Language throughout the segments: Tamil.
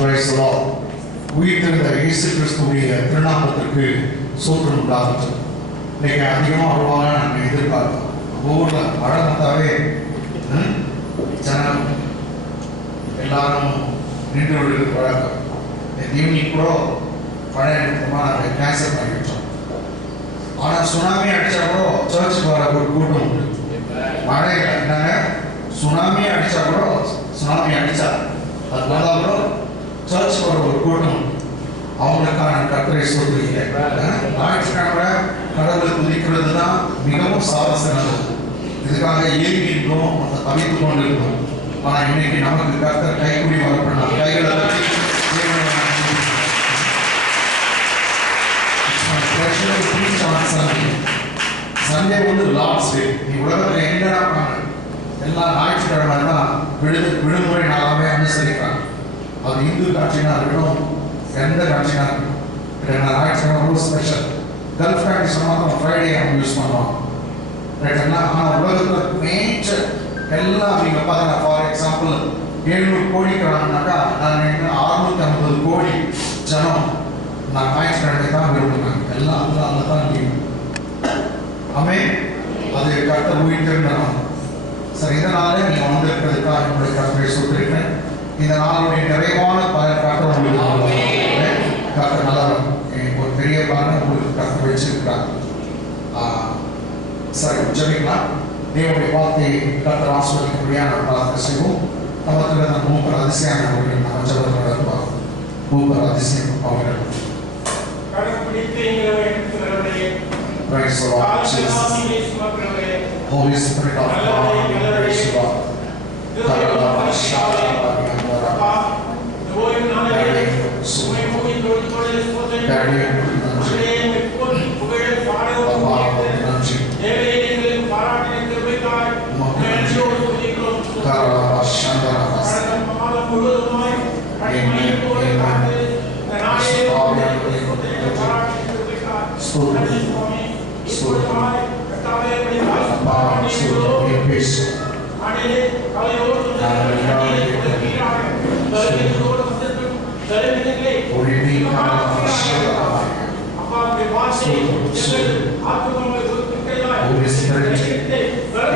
Praise the Lord. உயிர்த்தெழுந்த இயேசு கிறிஸ்துவுடைய திருநாமத்திற்கு சோத்திரம் உண்டாகட்டும். இன்னைக்கு அதிகமாக வருவாங்க நாங்கள் எதிர்பார்த்தோம். ஊரில் மழை வந்தாவே ஜனம் எல்லாரும் நின்று விடுறது வழக்கம். ஈவினிங் கூட மழை எடுத்தோமா நாங்கள் கேன்சல் பண்ணிவிட்டோம். ஆனால் சுனாமி அடித்தா கூட சர்ச்சுக்கு வர ஒரு கூட்டம் உண்டு. மழை என்னங்க சுனாமி அடித்தா கூட சுனாமி அடித்தா அது வந்தால் கூட சர்ச் வர ஒரு கூட்டம் அவங்களுக்கான கர்த்தரை சொல்றீங்க. ஞாயிற்றுக்கிழமை கடவுளை துதிக்கிறது தான் மிகவும் சாதசனது. இதுக்காக ஏங்கின்றோம், அதை தவித்து கொண்டிருந்தோம். ஆனால் இன்னைக்கு நமக்கு கர்த்தர் கைக்கூடி வரப்படலாம். கைகளை சண்டே வந்து லாஸ்ட் டே. நீ உலகத்தில் எங்கடா பண்ணாங்க எல்லாம் ஞாயிற்றுக்கிழமை தான் விடுமுறை நாளாகவே அனுசரிக்கிறாங்க. அது இந்து காட்சினா இருக்கட்டும், எந்த காட்சினா இருக்கட்டும். ஞாயிற்றுக்கிழமை ரொம்ப ஸ்பெஷல். கல்ஃப் காட்சி மாத்திரம் ஃப்ரைடே அவங்க யூஸ் பண்ணுவாங்க. ரைட்டுங்களா? ஆனால் உலகத்தில் மேஜர் எல்லாம் நீங்கள் பார்த்தீங்கன்னா ஃபார் எக்ஸாம்பிள் 700 கோடிக்கிறாங்கனாக்கா நான் 650 கோடி ஜனம் நான் ஞாயிற்றுக்கிழமை தான் விரும்புகிறேன். எல்லாம் அங்கே தான் லீவ். ஆமென். அது கர்த்தர் உயிர்த்தெழுந்தார். சரி, இதனால நீங்கள் வந்திருக்கிறதுக்காக என்னுடைய கர்த்தரை சொல்லியிருக்கேன். இந்த நாளுடைய நிறைவான கர்த்தர் உங்களுக்கு கர்த்தர் நல்லவர். ஒரு பெரிய பாருங்க உங்களுக்கு கர்த்தர் வச்சிருக்கிறார். சரி, ஜெபிக்கலாம். தேவனுடைய வார்த்தையை கர்த்தர் ஆசீர்வதிக்கும்படியாக பிரார்த்தனை செய்வோம். நமக்கு மூப்பர் அதிசயம் அவர்கள் நம்ம ஜெபத்தில் நடத்துவார். மூப்பர் அதிசயம் அவர்கள் Praise the Lord Jesus. Holy Spirit of God, praise the Lord.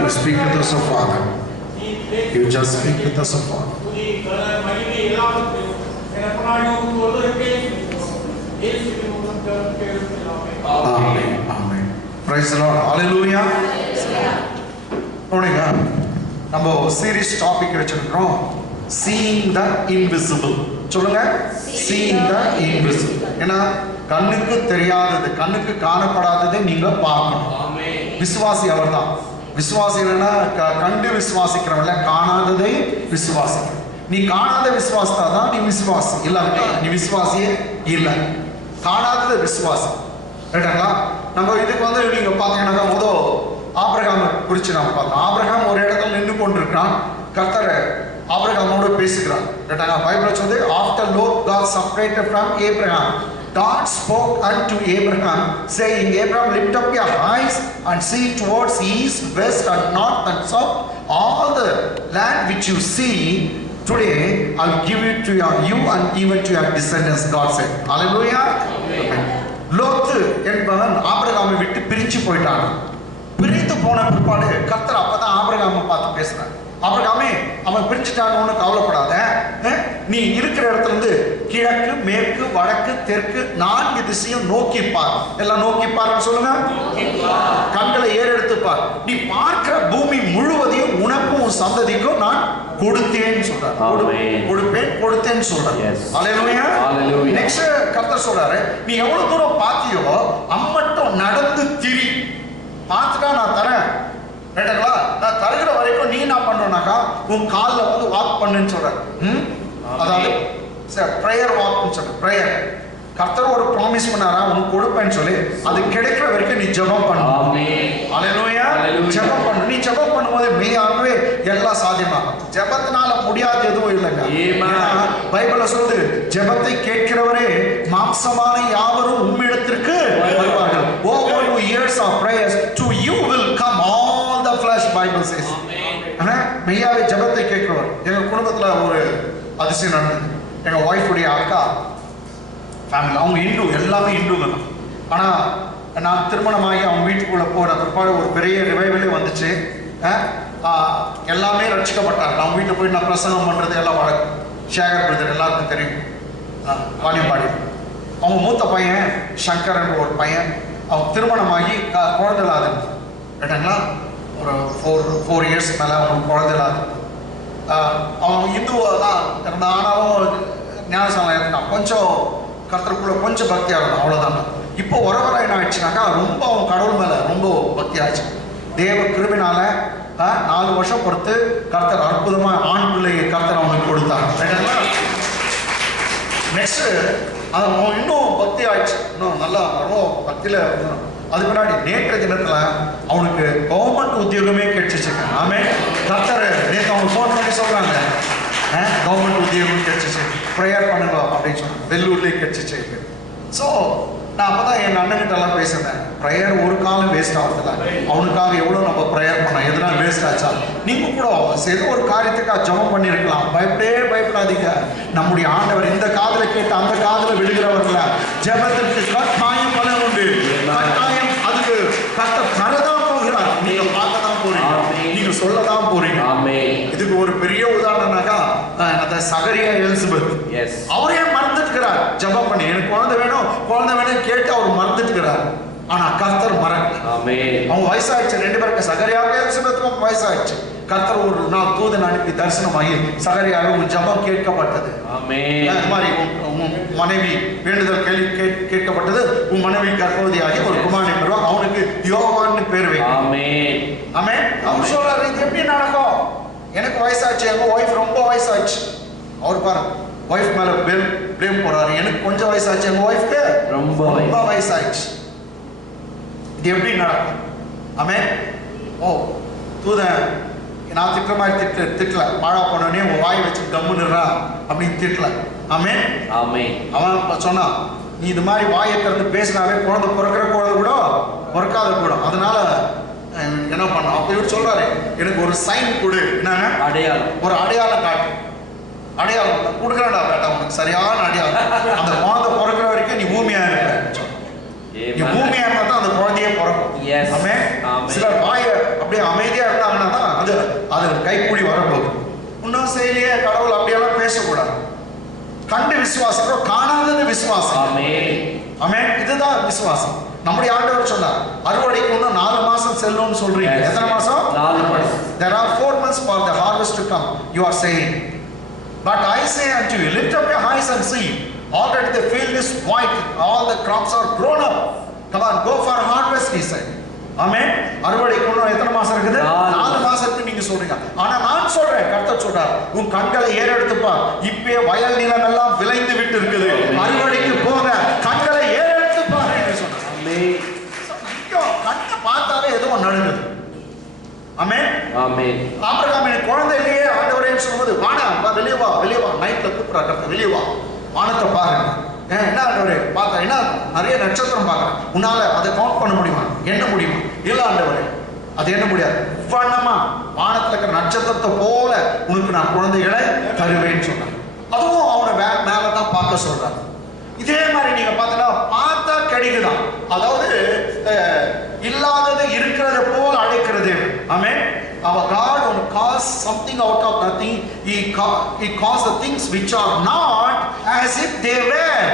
You speak with us, O Father. You just speak with us, O Father. Amen. Amen. Praise the Lord. Hallelujah. நோடிங்க, நம்ம சீரிஸ் டாபிக் வச்சிருக்கிறோம், seeing the invisible. சொல்லுங்க, seeing the invisible. ஏன்னா கண்ணுக்கு தெரியாதது, கண்ணுக்கு காணப்படாததை நீங்க பார்க்கணும். விசுவாசி அவர் தான். விசுவாசி என்னன்னா கண்டு விசுவாசிக்கிறவங்கள, காணாததை விசுவாசிக்கிற. நீ காணாத விசுவாசத்தா தான் நீ விசுவாசி. இல்ல நீ விசுவாசியே இல்லை, காணாதது விசுவாசி. ரைட்டுங்களா? நம்ம இதுக்கு வந்து நீங்க பாத்தீங்கன்னா முதல் ஆபிரகாம் குறித்து நம்ம பார்த்தோம். ஆபிரகாம் ஒரு இடத்துல நின்று கொண்டிருக்கிறான். கர்த்தர் ஆபிரகாமோடு பேசுகிறார். ரைட்டாங்க? பைபிள் சொல்லுது, after Lot got separated from Abraham, God spoke unto Abraham, saying, Abraham, lift up your eyes and see towards east, west, and north and south. All the land which you see today, I'll give it to you and even to your descendants, God said. Hallelujah. Amen. லோத்து என்பவன் ஆபிரகாமை விட்டு பிரிஞ்சு போயிட்டான். பிரிந்து போன பிற்பாடு கர்த்தர் அப்பதான் ஆபிரகாமை பார்த்து பேசுறார். ஆபிரகாமே, அவன் பிரிஞ்சுட்டான்னு ஒன்றும் கவலைப்படாத. நீ இருக்கிற இடத்துல இருந்து கிழக்கு, மேற்கு, வடக்கு, தெற்கு 4 திசையும் நோக்கி பார். எல்லாம் நோக்கி பாருன்னு சொல்லுங்க. கண்களை ஏறெடுத்து பார். நீ பார்க்கிற பூமி முழுவதையும் உனக்கும் உன் சந்ததிக்கும் நான் கொடுத்தேன்னு சொல்றார். கொடுத்தேன்னு சொல்றார். ஹல்லேலூயா. நெக்ஸ்ட் கர்த்தர் சொல்றாரு, நீ எவ்வளவு தூரம் பார்த்தியோ அம்மட்டும் நடந்து திரி. பார்த்துட்டா நான் தரேன். ரைட்டுங்களா? நான் தருகிற வரைக்கும் நீ என்ன பண்றனாக்கா உன் காலில் வந்து வாக் பண்ணுன்னு சொல்ற. அதாவது ப்ரேயர் வாக்னு சொல்ற. ப்ரேயர் கர்த்தர் ஒரு ப்ராமிஸ் பண்ணாரா உனக்கு கொடுப்பேன்னு சொல்லி, அது கிடைக்கிற வரைக்கும் நீ ஜெபம் பண்ணு. ஹல்லேலூயா. ஜெபம் பண்ணு. நீ ஜெபம் பண்ணும்போது மெய்யாகவே எல்லாம் சாத்தியமாகும். ஜெபத்தினால முடியாது எதுவும் இல்லைங்க. பைபிள்ல சொல்லுது, ஜெபத்தை கேட்கிறவரே மாம்சமான யாவரும் உம்மிடத்திற்கு வருவார்கள். Over your years of prayers to you will come all the flesh, Bible says. மெய்யாவே ஜெபத்தை கேட்கிறவர். எங்க குடும்பத்துல ஒரு அதிசயம் நடந்தது. எங்கள் ஒய்ஃபுடைய அக்கா ஃபேமிலி, அவங்க இந்து, எல்லாமே இந்துங்க தான். ஆனால் நான் திருமணமாகி அவங்க வீட்டுக்குள்ளே போகிற பிற்பாடு ஒரு பெரிய ரிவைவலே வந்துச்சு. எல்லாமே ரட்சிக்கப்பட்டாங்க. அவங்க வீட்டில் போய் நான் பிரசங்கம் பண்ணுறது எல்லாம் வழக்கம். சேகர் பிரதர் எல்லாருக்கும் தெரியும், வாணியம்பாடி. அவங்க மூத்த பையன் சங்கரன் ஒரு பையன், அவங்க திருமணமாகி குழந்தை இல்லாத கேட்டாங்களா, ஒரு 4 இயர்ஸ் மேலே அவங்களுக்கு குழந்தை இல்லாத. அவன் இந்துவாக தான் இருந்தான், ஆனாலும் ஞானசாலம் இருந்தான். கொஞ்சம் கர்த்தருக்குள்ள கொஞ்சம் பக்தியாக இருந்தான், அவ்வளோதான். இப்போ உறவரை என்ன ஆயிடுச்சுனாக்கா ரொம்ப அவன் கடவுள் மேலே ரொம்ப பக்தி ஆயிடுச்சு. தேவ கிருபினால 4 வருஷம் பொறுத்து கர்த்தர் அற்புதமாக ஆண் பிள்ளையை கர்த்தர் அவனுக்கு கொடுத்தாங்க. நெக்ஸ்ட்டு அது அவன் இன்னும் பக்தி ஆயிடுச்சு, இன்னும் நல்லா ரொம்ப பக்தியில். அதுக்கு முன்னாடி நேற்று தினத்தில் அவனுக்கு கவர்மெண்ட் உத்தியோகமே கிடைச்சிச்சுங்க. ஆமே, கர்த்தர் நேற்று அவங்க ஃபோன் பண்ணி சொல்கிறாங்க, கவர்மெண்ட் உத்தியோகம் கிடைச்சிச்சு, ப்ரேயர் பண்ணுங்க அப்படின்னு சொன்னாங்க. வெள்ளூர்லேயே கிடைச்சிச்சு. ஸோ நான் அப்போ தான் என் அண்ணன்கிட்டலாம் பேசுகிறேன், ப்ரேயர் ஒரு காலம் வேஸ்ட் ஆகுதில்ல, அவனுக்காக எவ்வளோ நம்ம ப்ரேயர் பண்ணோம், எதுனா வேஸ்ட் ஆச்சா? நீங்கள் கூட ஏதோ ஒரு காரியத்துக்காக ஜெபம் பண்ணியிருக்கலாம். பயப்படாதீங்க. நம்முடைய ஆண்டவர் இந்த காதில் கேட்டு அந்த காதில் விடுகிறவர்கள ஜெபத்திற்கு கட்டாயம் பலன் உண்டு. கட்டாயம் அதுக்கு கர்த்தர் தரதான் போகிறார். நீங்க பார்க்க தான் போறீங்க, நீங்க சொல்ல தான் போறீங்க. இதுக்கு ஒரு பெரிய உதாரணம்னாக்கா அந்த சகரியா எலிசபெத், அவரே மறந்துட்டுக்கிறார் ஜெபம் பண்ணி, எனக்கு குழந்தை வேணும் கேட்டு அவர் மறந்துட்டுக்கிறார். ஆனா கர்த்தர் மறக்கல. அவங்க வயசாயிடுச்சு 2 பேருக்கு, சகரியாவுக்கு எலிசபெத்துக்கும் வயசாயிடுச்சு. கர்த்தர் ஒரு நாள் தூதன் அனுப்பி தரிசனமாகி சகரியாவை உன் ஜெபம் கேட்கப்பட்டது, மாதிரி உன் மனைவி வேண்டுதல் கேட்கப்பட்டது, உன் மனைவி கர்ப்பவதியாகி ஒரு குமாரனை பெறுவான், அவனுக்கு யோவான்னு பேர் வைக்கும். அவர் சொல்றாரு, இது எப்படி நடக்கும்? எனக்கு வயசாச்சு, எங்க ஒய்ஃப் ரொம்ப வயசாச்சு. அவர் பாருங்க, ஒய்ஃப் மேல பிளேம் போறாரு. எனக்கு கொஞ்சம் வயசாச்சு, எங்க ஒய்ஃப்க்கு ரொம்ப வயசாச்சு. இது எப்படி நடக்கும்? ஓ தூதன் நான் திட்டுற மாதிரி திட்டல, பாழா போனோடனே உன் வாய் வச்சு கம்முன்னுறா அப்படின்னு திட்டல. அவன் சொன்னான், நீ இது மாதிரி வாயை திறந்து பேசினாவே குழந்தை பிறக்கிற குழந்தை கூட பிறக்காத கூட, அதனால என்ன பண்ண? அப்ப இவர் சொல்றாரு, எனக்கு ஒரு சைன் கொடு, என்னங்க அடையாளம், ஒரு அடையாளம் காட்டு. அடையாளம் கொடுக்குறேன்டா பேட்டா, உனக்கு சரியான அடையாளம். அந்த குழந்தை பிறக்கிற வரைக்கும் நீ பூமியா இருப்ப. நீ பூமியா இருந்தா தான் அந்த குழந்தையே பிறக்கும். சிலர் வாய அப்படியே அமைதியா இருந்தாங்கன்னா தான் அது கைக்கூடி வரப்போகுது. இன்னும் செயலியே கடவுள் அப்படியெல்லாம் பேசக்கூடாது. கண்டு விசுவாசம், காணாதது விசுவாசம். இதுதான் விசுவாசம். நம்முடைய ஆண்டவர் சொன்னார், அறுவடைக்கு இன்னும் 4 மாசம் செல்லும்னு சொல்றீங்க. எத்தனை மாசம்? 4 மாசம். There are 4 months for the harvest to come, you are saying. But I say unto you, lift up your eyes and see. Already the field is white, all the crops are grown up. Come on, go for harvest, he said. அறுவடைக்கு இன்னும் எத்தனை மாசம் இருக்குது? 4 மாசத்துக்கு நீங்க சொல்றீங்க. ஆனா நான் சொல்றேன், கர்த்தர் சொல்றார், உன் கண்களை ஏறெடுத்துப்பா, இப்பே வயல் நிலம் எல்லாம் விளைந்து விட்டு இருக்குது, அறுவடைக்கு போக கண்களை ஏறெடுத்துப்பா என்று சொன்னார். கண்ணை பார்த்தாலே ஏதோ நடுங்குது. ஆபிரகாம் குழந்தை இல்லையே ஆண்டவரே சொல்லும்போது, வாடா வெளியே வா, நைட்ல கூப்பிடுறா கர்த்தர், வெளியே வா, வானத்தை பாருங்க. என்ன ஆண்டவரே பார்த்தா என்ன, நிறைய நட்சத்திரம் பார்க்கறேன், உன்னால அதை கவுண்ட் பண்ண முடியுமா, எண்ண முடியுமா? இல்ல ஆண்டவரே, அது என்ன முடியாது. வண்ணமா வானத்துல இருக்கிற நட்சத்திரத்தை போல உனக்கு நான் குழந்தைகளை தருவேன்னு சொன்னாங்க. அதுவும் அவனை மேலதான் பார்க்க சொல்றாங்க. இதே மாதிரி நீங்க பார்த்தீங்கன்னா பார்த்தா கிடைக்குதான், அதாவது இல்லாதது இருக்கிறத போல் அழைக்கிறது. Our God will cause something out of nothing. He caused the things which are not as if they were.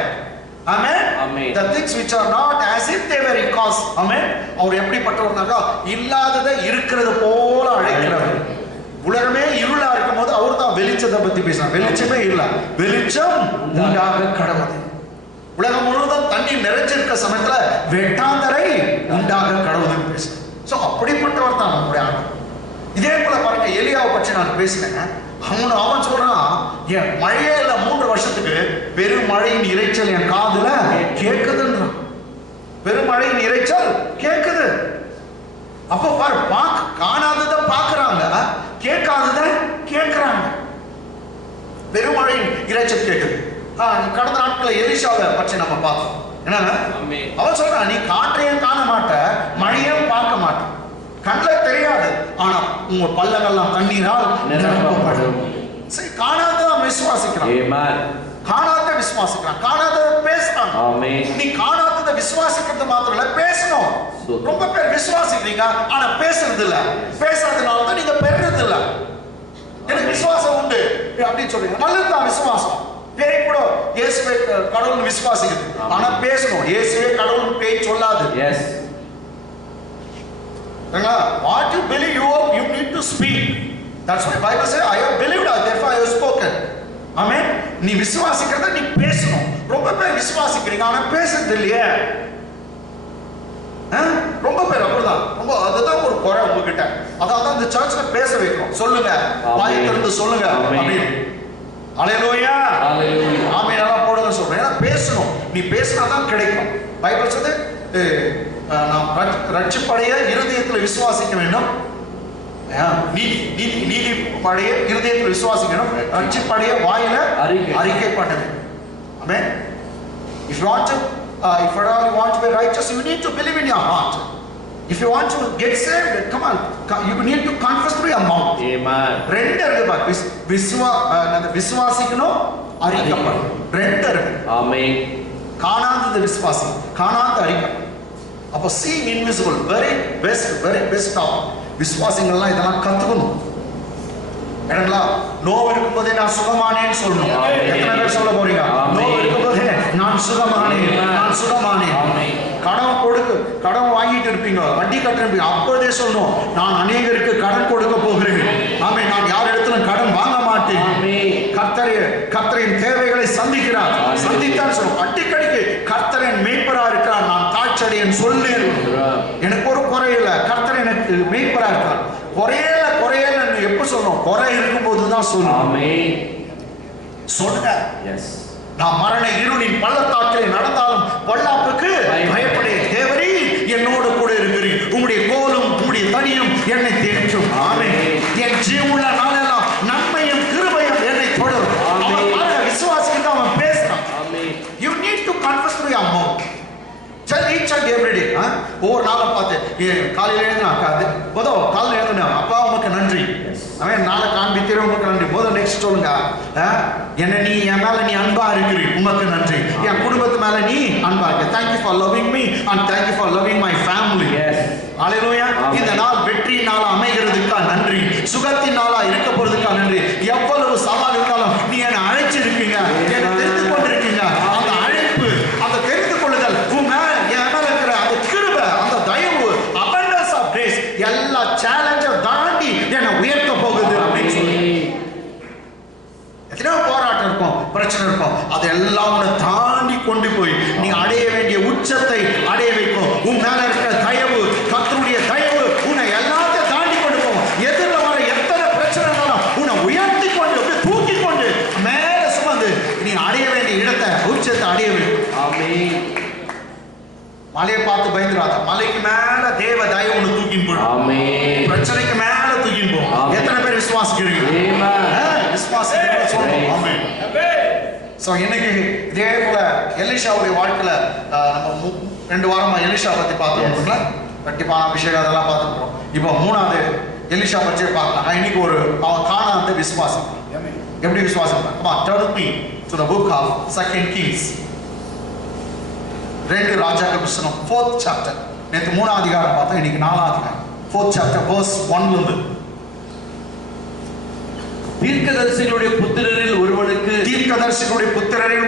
The things which are not as if they were, he caused. அவர் எப்படிப்பட்டவர்னாக்கா, இல்லாததை இருக்கிறது போல அழைக்கிறவர். உலகமே இருளா இருக்கும் போது அவர் தான் வெளிச்சத்தை பத்தி பேசுறார். வெளிச்சமே இல்ல, வெளிச்சம் உண்டாக கடவுள். உலகம் முழுவதும் தண்ணீர் நிறைஞ்சிருக்க சமயத்துல வெட்டாந்தரை உண்டாக கடவுள் பேசுறார். சோ அப்படிப்பட்டவர் தான் நம்முடைய ஆண்டவர். இதே போல பாருங்க, எலியாவை பற்றி நான் பேசினேன். அவன் சொல்றான், என் மழையே இல்ல 3 வருஷத்துக்கு, பெருமழையின் இறைச்சல் என் காதுல கேட்குதுன்றான். பெருமழையின் இறைச்சல் கேட்குது. அப்ப பாரு, காணாதத பாக்குறாங்க, கேட்காதத கேட்கிறாங்க. பெருமழையின் இறைச்சல் கேட்குது. கடந்த நாட்களில் எலிஷாவை பற்றி நம்ம பார்த்தோம். என்னன்னா அவன் சொல்றான், நீ காற்றையும் காண மாட்ட, மழையும் பார்க்க மாட்ட, கண்ணில் தெரியாது, ஆனா உங்க பள்ளங்கள்லாம் தண்ணீரால் நிரப்பப்படும். சரி, காணாதத விசுவாசிக்கிறான். Amen. காணாதத விசுவாசிக்கிறான், காணாதத பேசுறான். Amen. நீ காணாதத விசுவாசிக்கிறது மாத்திரம் இல்ல, பேசணும். ரொம்ப பேர் விசுவாசிக்கிறீங்க ஆனா பேசுறது இல்ல. பேசாதனால தான் நீங்க பெறுறது இல்ல. எனக்கு விசுவாசம் உண்டு அப்படின்னு சொல்றீங்க, நல்லதுதான் விசுவாசம். பேய் கூட இயேசுவே கடவுள் விசுவாசிக்குது, ஆனா பேசணும். இயேசுவே கடவுள் பேய் சொல்லாது. Yes. What you believe, you need to speak. That's why Bible says, I have believed, therefore I have spoken. Amen. நீ விசுவாசிக்கிறத நீ பேசணும். ரொம்ப பேர் விசுவாசிக்கிறீங்க ஆனா பேசுறது இல்லையே. ரொம்ப பேர் அப்படிதான். ரொம்ப அதுதான் ஒரு குறை உங்ககிட்ட. அதான் இந்த சர்ச்ல பேச வைக்கிறோம். சொல்லுங்க, வாயை திறந்து சொல்லுங்க அப்படின்னு. ஹalleluya. Hallelujah. ஆமென். எல்லாம் போடுங்க சொல்றேன். ஏன்னா பேசணும். நீ பேசினா தான் கிடைக்கும். பைபிள் சொல்லுது, நாம் ரட்சிப்படைய இருதயத்தில் விசுவாசிக்க வேண்டும். நீதி படைய இருதயத்தில் விசுவாசிக்க வேண்டும். ரட்சிப்படைய வாயில அறிக்கை பண்ண வேண்டும். ஆமென். If you want to be righteous, you need to believe in your heart. If you want to get saved, come on, you need to confess through your mouth. Amen. ரெண்டு இருக்கு பாரு, விசுவாசிக்கணும், அறிக்கைப்படணும். ரெண்டு இருக்கு. Amen. காணாதது விசுவாசி, காணாத அறிக்கை. அப்போ seeing invisible, very best topic. விசுவாசிகள்லாம் இதெல்லாம் கத்துக்கணும். ஏன்னா நோவு இருக்கும்போதே நான் சுகமானேன்னு சொல்லணும். எத்தனை பேர் சொல்ல போறீங்க? நோவு இருக்கும்போதே நான் சுகமானேன். கடன் வாங்கிட்டு இருப்பீங்க, வட்டி கட்டிருப்பீங்க, அப்போதே சொல்லணும், நான் அநேகருக்கு கடன் கொடுக்க போகிறேன். ஆமென். நான் யார் இடத்துல கடன் வாங்க மாட்டேன். கர்த்தரின் தேவைகளை சந்திக்கிறார், சந்தித்தான் சொல்லணும். அடிக்கடிக்கு கர்த்தரின் மேய்ப்பரா இருக்கிறார், நான் தாட்சடையன் சொல்லேன். எனக்கு ஒரு குறை இல்லை, கர்த்தர் எனக்கு மேய்ப்பரா இருக்கிறார். குறையல எப்ப சொல்லணும்? குறை இருக்கும்போது தான் சொல்லணும். சொல்லுங்க. நான் மரண இருளின் பள்ளத்தாக்கிலே நடந்தாலும் பொல்லாப்புக்கு பயப்படேன். தேவரே என்னோடு கூட இருக்கிறீர், உம்முடைய கோலும் உம்முடைய தடியும் என்னை தேற்றும். ஆமென். என் ஜீவனுள்ள நாளெல்லாம் நன்மையும் கிருபையும் என்னை தொடரும். அவன் விசுவாசிக்கு அவன் பேசுறான். You need to confess through your mouth. Tell each and every day. ஒவ்வொரு நாளும் பார்த்து காலையில் எழுதுனா காலையில் எழுதுனா, அப்பா உமக்கு நன்றி. அவன் நாளை காண்பித்தீர், உமக்கு நன்றி. முதல் நெக்ஸ்ட் சொல்லுங்க, என்ன நீ என் மேல நீ அன்பா இருக்கிறீ, உமக்கு நன்றி. என் குடும்பத்து மேல நீ அன்பா இருக்க. Thank you for loving me and thank you for loving my family. ஹalleluya. இந்த நாள் வெற்றி நாளா அமைகிறதுக்கா நன்றி, சுகத்தின் நாளா இருக்க போறதுக்கா நன்றி. எவ்வளவு சவால் இருந்தாலும் நீ என்னை அழைச்சிருக்கீங்க, என்னை தெரிந்து கொண்டிருக்கீங்க. அந்த அழைப்பு, அந்த தெரிந்து கொள்ளுதல், உன் மேல என் மேல இருக்கிற அந்த கிருபை, அந்த தயவு, abundance of grace எல்லா சேலஞ்சை தாண்டி என்னை உயர்த்த போகுது அப்படின்னு சொல்லி. எத்தனையோ போராட்டம் இருக்கும், பிரச்சனை இருக்கும், அதெல்லாம் உன்னை தாண்டி கொண்டு போய் நீ அடைய வேண்டிய உச்சத்தை அடைய வைக்கும். உன் மேல இருக்கிற தயவு, கர்த்தருடைய தயவு உன்னை எல்லாத்தையும் தாண்டி கொண்டு போகும். எதிரில் வர எத்தனை பிரச்சனைகளும் உன்னை உயர்த்தி கொண்டு தூக்கி கொண்டு மேல சுமந்து நீ அடைய வேண்டிய இடத்தை, உச்சத்தை அடைய வைக்கும். மலையை பார்த்து பயந்துராத, மலைக்கு மேல தேவ தயவு ஒன்று தூக்கின்னு போடும். பிரச்சனைக்கு மேல தூக்கின்னு போகும். எத்தனை பேர் விசுவாசிக்கிறீங்க? விசுவாசிக்கிறீங்க சொல்லணும். ஆமென். சோ இன்னைக்கு இதே போல எலிஷாவுடைய வாழ்க்கையில நம்ம 2 வாரமா எலிஷா பத்தி பார்த்தோம். கண்டிப்பான அபிஷேகம் அதெல்லாம் பார்த்துக்கிறோம். இப்போ 3வது எலிஷா பற்றி பார்க்கலாம். இன்னைக்கு அவன் காணாத விசுவாசம். எப்படி விசுவாசம்? Turn with me to the book of 2 Kings. 2 ராஜாக்கள் புத்தகம் 4th chapter. நேத்து 3ஆம் அதிகாரம் பார்த்தோம், இன்னைக்கு 4ஆம் அதிகாரம் 4th chapter verse 1 ல இருந்து. தீர்க்கதரிசிகளுடைய புத்திரரில்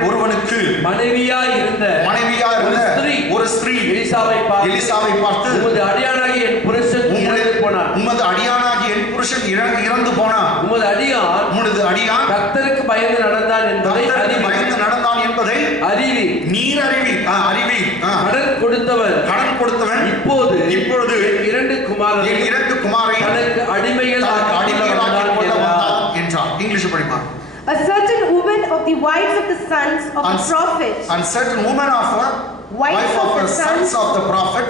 ஒருவனுக்கு மனைவியாய் இருந்த ஒரு ஸ்திரீ எலிசாவை பார்த்து, உமது அடியானாகிய என் புருஷன் இறந்து போனான். உமது அடியான் கர்த்தருக்கு பயந்து நடந்தான் என்பதை அறிவி. நீர் அறிவி. கடன் கொடுத்தவன் இப்பொழுது 2 குமாரரை தனக்கு அடிமைகளாக என்றான். இங்கிலீஷ் படிப்பா. A certain woman of the wives of the sons of the prophet, and certain woman of wife of the sons of the prophet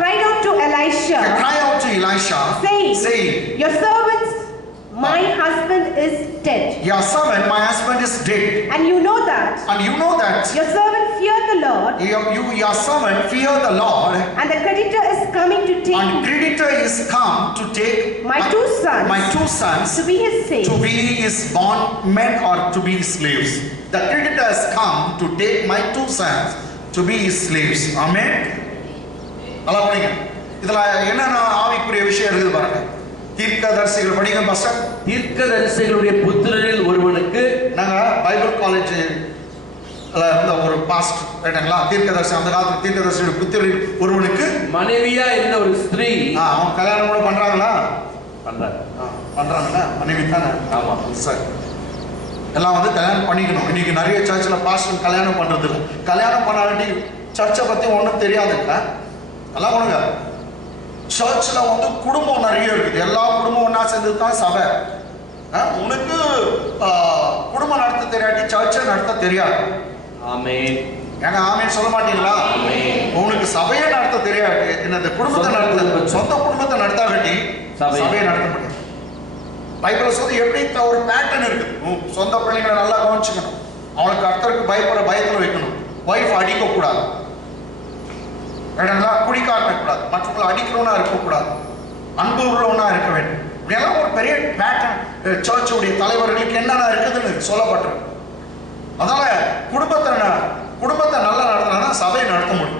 cried out to Elisha, saying, your servants my husband is dead. Your servant, my husband is dead. And you know that. And you know that. Your servant feared the Lord. Your servant fear the Lord. And the creditor is coming to take And creditor is come to take my two sons to be his slaves. To be his bondmen or to be his slaves. The creditor has come to take my two sons to be his slaves. Amen. நல்லா படிங்க. இதுல என்னென்ன ஆவிக்குரிய விஷயம் இருக்குது பாருங்க. தீர்க்கதரிசிகள் படிங்க பாஸ்டர். தீர்க்கதரிசிகளுடைய புத்திரரில் ஒருவனுக்கு நாங்க பைபிள் காலேஜ் இருந்த ஒரு பாஸ்ட் ரைட்டுங்களா, தீர்க்கதரிசி, அந்த காலத்துல தீர்க்கதரிசியுடைய புத்திரரில் ஒருவனுக்கு மனைவியா இருந்த ஒரு ஸ்திரீ, அவங்க கல்யாணம் கூட பண்றாங்களா? பண்றாங்களா? மனைவி தானே? ஆமா. சரி, எல்லாம் வந்து கல்யாணம் பண்ணிக்கணும். இன்னைக்கு நிறைய சர்ச்சில் பாஸ்டர் கல்யாணம் பண்றது இல்லை. கல்யாணம் பண்ணாட்டி சர்ச்சை பத்தி ஒன்றும் தெரியாதுங்க. எல்லாம் ஒண்ணுங்க, சர்ச்சில் வந்து குடும்பம் நிறைய இருக்குது. எல்லா குடும்பம் ஒன்றா சேர்ந்து தான் சபை. உனக்கு குடும்பம் நடத்த தெரியாட்டி சர்ச்சை நடத்த தெரியாது. ஆமென். ஏங்க ஆமென் சொல்ல மாட்டீங்களா? உனக்கு சபையை நடத்த தெரியாது, என்னது குடும்பத்தை நடத்த, சொந்த குடும்பத்தை நடத்தாட்டி சபையை நடத்த முடியாது. பைபிள் சொல்லி எப்படி ஒரு பேட்டர்ன் இருக்குது. சொந்த பிள்ளைங்களை நல்லா கவனிச்சுக்கணும், அவனுக்கு கர்த்தருக்கு பயத்தில் வைக்கணும், ஒய்ஃப் அடிக்க கூடாது, குடிக்காரன கூடாது, மற்றவங்களை அடிக்கிறவனா இருக்கக்கூடாது, அன்பு உள்ளவனா இருக்க வேண்டும். இப்படியெல்லாம் ஒரு பெரிய பேட்டர்ன் சர்ச்சுடைய தலைவர்களுக்கு என்னென்ன இருக்குதுன்னு சொல்லப்பட்டிருக்கு. அதனால குடும்பத்தை நல்லா நடத்தினா சபையை நடத்த முடியும்.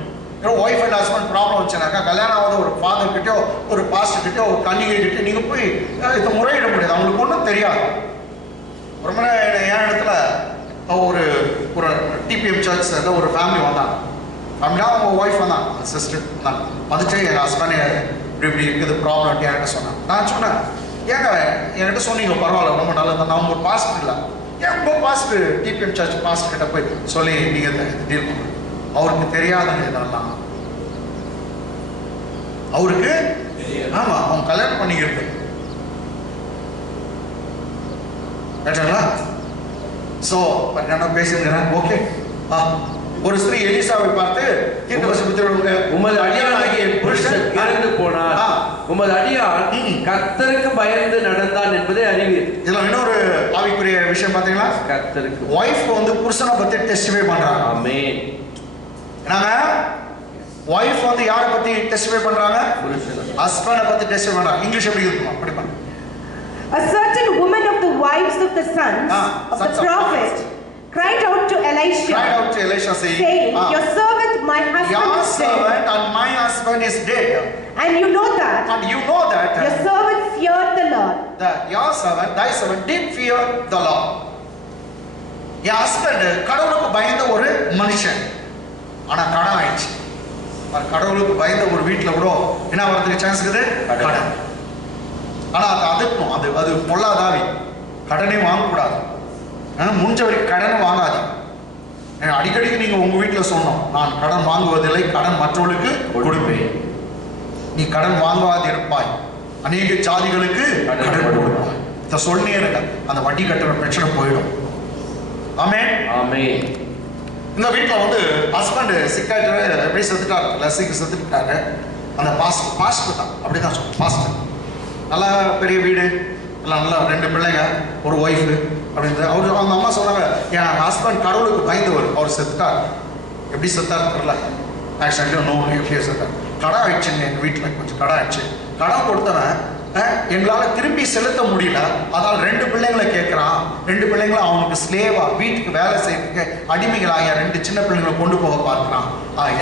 ஒய்ஃப் அண்ட் ஹஸ்பண்ட் ப்ராப்ளம் வச்சுனாக்கா கல்யாணம் ஆகுது ஒரு ஃபாதர் கிட்டோ ஒரு பாஸ்டர் கிட்டோ ஒரு கன்னிகை கிட்டே நீங்க போய் இதை முறையிட முடியாது, அவங்களுக்கு ஒன்றும் தெரியாது. ஒரு முறை என் இடத்துல ஒரு டிபிஎம் சர்ச் ஒரு ஃபேமிலி வந்தாங்க. ஃபேமிலியாக அவங்க ஒய்ஃப் வந்தாங்க, சிஸ்டர் வந்தாங்க. வந்துட்டு என் ஹஸ்பண்ட் இப்படி இருக்குது ப்ராப்ளம் என்கிட்ட சொன்னாங்க. நான் சொன்னேன், ஏங்க என்கிட்ட சொன்னீங்க பரவாயில்ல ரொம்ப நல்லது, நான் ஒரு பாஸ்டர் இல்லை, ஏன் உங்கள் பாஸ்டர் டிபிஎம் சர்ச் பாஸ்டர் கிட்ட போய் சொல்லி நீங்கள் டீல் பண்ணுங்க. அவருக்கு தெரியாதுங்க இதெல்லாம், அவருக்கு ஆமா அவங்க கல்யாணம் பண்ணிக்கிறது கேட்டாங்களா. சோ நான் பேசுகிறேன். ஓகே, ஒரு ஸ்திரீ எலிசாவை பார்த்து உமது அடியானாகிய புருஷன் இறந்து போனார், உமது அடியான் கர்த்தருக்கு பயந்து நடந்தான் என்பதை அறிவீர். இதுல இன்னொரு ஆவிக்குரிய விஷயம் பாத்தீங்களா, கர்த்தருக்கு வைஃப் வந்து புருஷனை பத்தி டெஸ்டிஃபை பண்றாங்க. ஆமென். நாங்க வைஃப் வந்து யாரை பத்தி டெஸ்டிஃபை பண்றாங்க? ஹஸ்பண்டை பத்தி டெஸ்டிஃபை பண்றாங்க. இங்கிலீஷ் எப்படி இருக்கும் படிப்பாங்க. A certain woman of the wives of the sons of the prophet cried out to Elisha, saying, your servant my husband is dead, and you know that your servant feared the Lord. Thy servant did fear the Lord. Your husband கடவுளுக்கு பயந்த ஒரு மனுஷன், ஆனா கடன் ஆயிடுச்சு. கடவுளுக்கு பயந்த ஒரு வீட்டில் கூட என்ன வரதுக்கு சான்ஸ் இருக்குது? கடன். ஆனா அது அதுக்கும் அது பொல்லாதாவி, கடனே வாங்கக்கூடாது. முடிஞ்ச வரைக்கும் கடன் வாங்காது. அடிக்கடிக்கு நீங்க உங்க வீட்டில் சொன்னோம், நான் கடன் வாங்குவதில்லை, கடன் மற்றவர்களுக்கு கொடுப்பேன். நீ கடன் வாங்காது இருப்பாய், அநேக ஜாதிகளுக்கு கடன் கொடுப்பாய். இதை சொன்னே இருக்க, அந்த வட்டி கட்டுற பிரச்சனை போயிடும். ஆமென். ஆமென். இந்த வீட்டில் வந்து ஹஸ்பண்ட் சிக்காயிட்டு எப்படி செத்துட்டாரு, லசிக்கு செத்துட்டாரு. அந்த பாஸ்டர் தான் அப்படிதான் சொல்லுவோம். பாஸ்டர் நல்லா பெரிய வீடு, எல்லாம் நல்லா 2 பிள்ளைங்க, ஒரு ஒய்ஃபு அப்படின்னு. அவர் அவங்க அம்மா சொன்னாங்க, என் ஹஸ்பண்ட் கடவுளுக்கு பயந்தவர், அவர் செத்துட்டார். எப்படி செத்தார் தெரியல, ஆக்சிடென்ட்லையும் நோவு எப்படியோ செத்தார். கடன் ஆயிடுச்சுங்க, எங்கள் வீட்டில் கொஞ்சம் கடன் ஆயிடுச்சு. கடன் கொடுத்தவன் எங்களால் திருப்பி செலுத்த முடியல, அதனால் 2 பிள்ளைங்களை கேட்குறான். 2 பிள்ளைங்களும் அவனுக்கு ஸ்லேவா வீட்டுக்கு வேலை செய்யறதுக்கு அடிமைகளாக 2 சின்ன பிள்ளைங்களை கொண்டு போக பார்க்குறான்.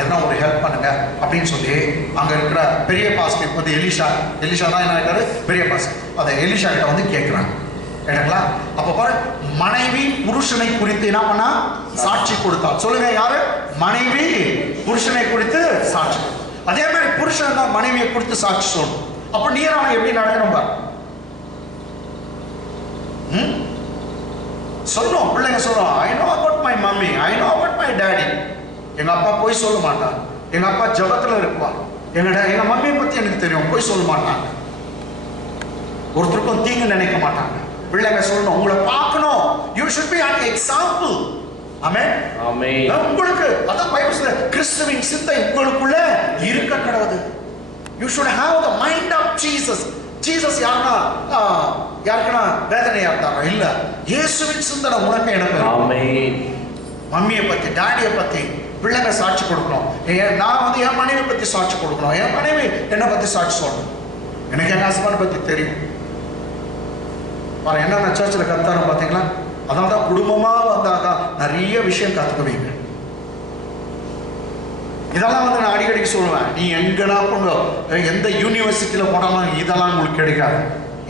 எதனா ஒரு ஹெல்ப் பண்ணுங்க அப்படின்னு சொல்லி அங்கே இருக்கிற பெரிய பாஸ்டர், இப்போ வந்து எலிஷா தான் என்ன ஆகிட்டாரு, பெரிய பாஸ்டர், அதை எலிஷா கிட்ட வந்து கேட்குறாங்க. கேட்டுங்களா? அப்போ பாரு, மனைவி புருஷனை குறித்து என்ன பண்ணா சாட்சி கொடுத்தாள். சொல்லுங்க, யாரு? மனைவி புருஷனை குறித்து சாட்சி. அதே மாதிரி புருஷன் தான் மனைவியை குறித்து சாட்சி சொல்லணும். அப்ப நீ நான் எப்படி நடக்கணும் பாரு. சொல்லும் பிள்ளைங்க சொல்லும், I know about my mummy, I know about my daddy. எங்க அப்பா போய் சொல்ல மாட்டான், எங்க அப்பா ஜபத்துல இருப்பார், எங்க மம்மியை பத்தி எனக்கு தெரியும், போய் சொல்ல மாட்டாங்க, ஒருத்தருக்கும் தீங்கு நினைக்க மாட்டாங்க. பிள்ளைங்க சொல்லணும், உங்களை பார்க்கணும், you should be an example. ஆமென். ஆமென். உங்களுக்கு அதான் பைபிள் சொல்லுது, கிறிஸ்துவின் சிந்தை உங்களுக்குள்ள இருக்க கடவுது. You should have the mind of Jesus. Jesus யாருக்குன்னா வேதனையா இருந்தாரா? இல்ல. இயேசுவின் சிந்தனை உனக்கு எனக்கு. ஆமென். மம்மியை பத்தி, டாடியை பத்தி பிள்ளைங்க சாட்சி கொடுக்கணும். நான் வந்து என் மனைவி பத்தி சாட்சி கொடுக்கணும். என் மனைவி என்னை பத்தி சாட்சி சொல்லணும். எனக்கு என் ஹஸ்பண்ட் பத்தி தெரியும். என்னென்ன சர்ச்சில் கத்தாரம் பார்த்தீங்களா? அதனால தான் குடும்பமா வந்தாக்கா நிறைய விஷயம் கத்துக்குவீங்க. இதெல்லாம் வந்து நான் அடிக்கடிக்கு சொல்லுவேன். நீ எங்கன்னா போங்க, எந்த யூனிவர்சிட்டியில போனாலும் இதெல்லாம் உங்களுக்கு கிடைக்காது.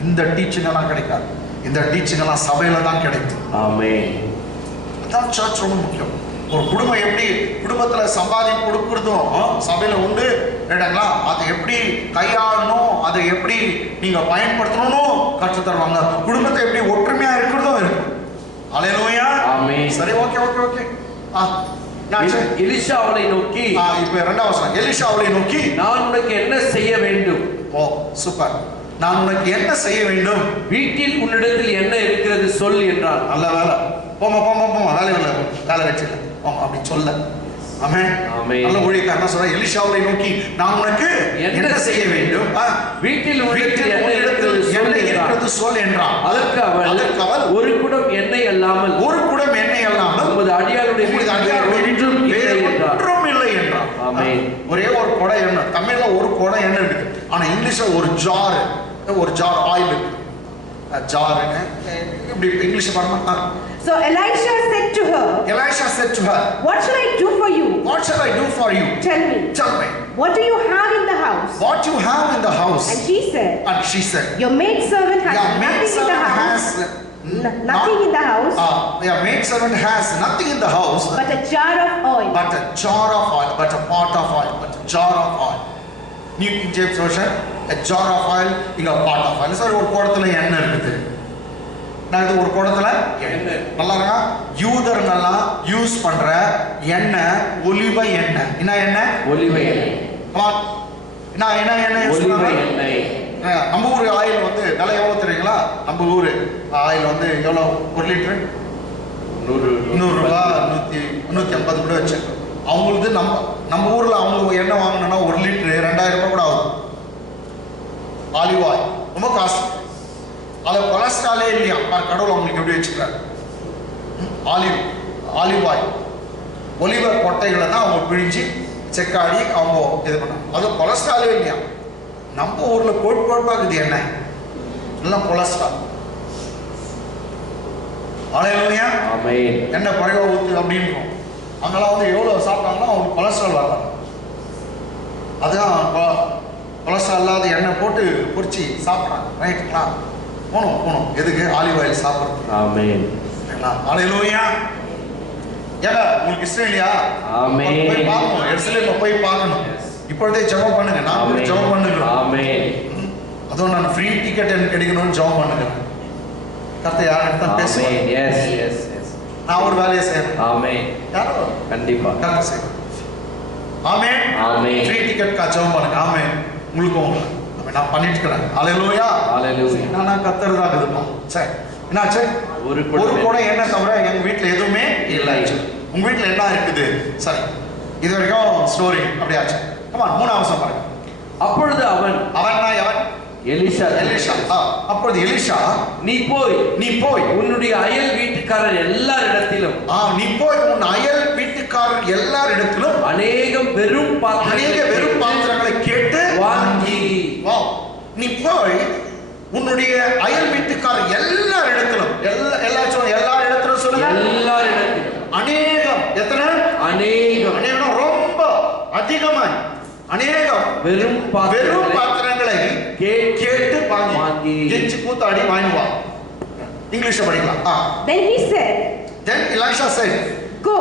இந்த டீச்சிங் எல்லாம் கிடைக்காது. இந்த டீச்சிங் எல்லாம் சபையில தான் கிடைக்கும். ஆமென். அதான் சர்ச் ரொம்ப முக்கியம். ஒரு குடும்பம் எப்படி குடும்பத்துல சம்பாதி கொடுக்கறதும் சபையில உண்டு இல்லைங்களா? அதை எப்படி கையாளணும், அதை எப்படி நீங்க பயன்படுத்தணும் கற்று தருவாங்க. குடும்பத்தை எப்படி ஒற்றுமையா இருக்கிறதும் இருக்கும். அல்லேலூயா. ஆமென். சரி, ஓகே ஓகே ஓகே. எலிஷா அவளை நோக்கி, இப்ப இரண்டாவது வசனம். எலிஷா அவளை நோக்கி, நான் உனக்கு என்ன செய்ய வேண்டும்? ஓ சூப்பர். நான் உனக்கு என்ன செய்ய வேண்டும்? வீட்டில் உன்னிடத்தில் என்ன இருக்கிறது சொல் என்றான். நல்ல வேலை. போமா போமா போமா, வேலை இல்லை, வேலை வச்சுல அப்படி சொல்ல. ஆமென். நல்ல ஊழியக்காரன் என்ன சொல்ற? எலிஷாவை நோக்கி நான் உனக்கு என்ன செய்ய வேண்டும்? வீட்டில் என்ன இருக்கிறது சொல் என்றான். அதற்கு அவள் ஒரு குடம் எண்ணெய் அல்லாமல் உமது அடியாளுடைய ஒன்றும் இல்லை என்றான். ஆமென். ஒரே ஒரு குடம் எண்ணெய். தமிழ்ல ஒரு குடம் எண்ணெய் இருக்கு. ஆனா இங்கிலீஷ்ல ஒரு ஜார் ஆயில் இருக்கு. ஜாருன்னு இப்படி இங்கிலீஷ் பாருங்க. So Elisha said to her, what shall I do for you? Tell me. What do you have in the house? And she said, your maidservant has nothing in the house. Your maidservant has nothing in the house but a jar of oil. But a pot of oil. New King James Version, a jar of oil, a pot of oil. So ஒரு குடத்துல எண்ணெய் இருக்குது. நான் இது ஒரு குடத்துல எண்ணெய். நல்லா இருக்கா? யூதர்கள்லாம் யூஸ் பண்ற எண்ணெய் ஒலிவ எண்ணெய். என்ன எண்ணெய்? ஒலிவ எண்ணெய். என்ன எண்ணெய்? ஒலிவ எண்ணெய். நம்ம ஊர் ஆயில் வந்து விலை எவ்வளவு தெரியுங்களா? நம்ம ஊர் ஆயில் வந்து எவ்வளவு? 1 லிட்டர் 100 ரூபாய், 150 கூட வச்சு. அவங்களுக்கு நம்ம ஊர்ல அவங்க எண்ணெய் வாங்கணும்னா 1 லிட்டர் 2000 ரூபாய் கூட ஆகுது. ஆலிவ் ஆயில் ரொம்ப காசு. அதுல கொலஸ்ட்ராலே இல்லையா? கடவுள் அவங்களுக்கு எப்படி வச்சுக்கிறாரு? ஆலிவ் ஆயில், ஒலிவ கொட்டைகளை தான் அவங்க பிழிஞ்சு செக்காடி அவங்க இது பண்ணாங்க. அது கொலஸ்ட்ராலே இல்லையா? நம்ம ஊர்ல கோட்பாக்குது என்ன எல்லாம் கொலஸ்ட்ரால். அல்லேலூயா. ஆமென். என்ன குறைவா ஊத்து அப்படின்றோம். அங்கெல்லாம் வந்து எவ்வளவு சாப்பிட்டாங்கன்னா அவங்களுக்கு கொலஸ்ட்ரால் வராது. அதுதான் கொலஸ்ட்ரால் இல்லாத எண்ணெய் போட்டு பொரிச்சு சாப்பிட்றாங்க. ரைட்டுங்களா? போகணும் எதுக்கு? ஆலிவ் ஆயில் சாப்பிட்றது. ஆமென். அல்லேலூயா. ஏங்க உங்களுக்கு இஷ்டம் இல்லையா? ஆமென். போய் பார்க்கணும். எருசலேம்ல போய் பார்க்கணும். இப்பொழுதே ஜெபம் பண்ணுங்க. நான் கூட ஜெபம் பண்ணுங்க. ஆமென். அதுவும் நான் ஃப்ரீ டிக்கெட் எனக்கு கிடைக்கணும்னு ஜெபம் பண்ணுங்க. கர்த்தர் யார்கிட்ட தான் பேசுவார். Yes yes yes. நான் ஒரு வேலையை செய்யணும். ஆமென். யாரோ கண்டிப்பா கர்த்தர் செய்வார். ஆமென். ஆமென். ஃப்ரீ டிக்கெட் கா ஜெபம் பண்ணுங்க. ஆமென். உங்களுக்கு நான் பண்ணிட்டு இருக்கிறேன். அல்லேலூயா. அல்லேலூயா. நான் கர்த்தர் தான் இருக்குதுப்பா. சரி, என்னாச்சு? ஒரு கூட என்ன தவிர எங்க வீட்டுல எதுவுமே இல்லை. உங்க வீட்டுல என்ன இருக்குது? சரி, இது வரைக்கும் ஸ்டோரி அப்படியாச்சு. மூணாவது வருஷம் பாருங்க. அப்பொழுது அவன் எலிஷா அப்பொழுது எலிஷா, நீ போய் உன்னுடைய அயல் வீட்டுக்காரர் எல்லாரிடத்திலும் உன் அயல் வீட்டுக்காரர் எல்லாரிடத்திலும் அநேக வெறும் பாத்திரங்களை கேட்டு வாங்கி. நீ போய் உன்னுடைய அயல் வீட்டுக்காரர் எல்லாரிடத்திலும் எல்லா இடத்திலும் சொல்லுங்க. எல்லாரிடத்திலும் அநேகம். எத்தனை? அநேகம். ரொம்ப அதிகமாய் அநேகம் வெறும் பாத்திரங்களை கேட்டு வாங்கி கெஞ்சி கூத்தாடி வாங்குவா. இங்கிலீஷ்ல படிக்கலாம். Then Elisha said, Go,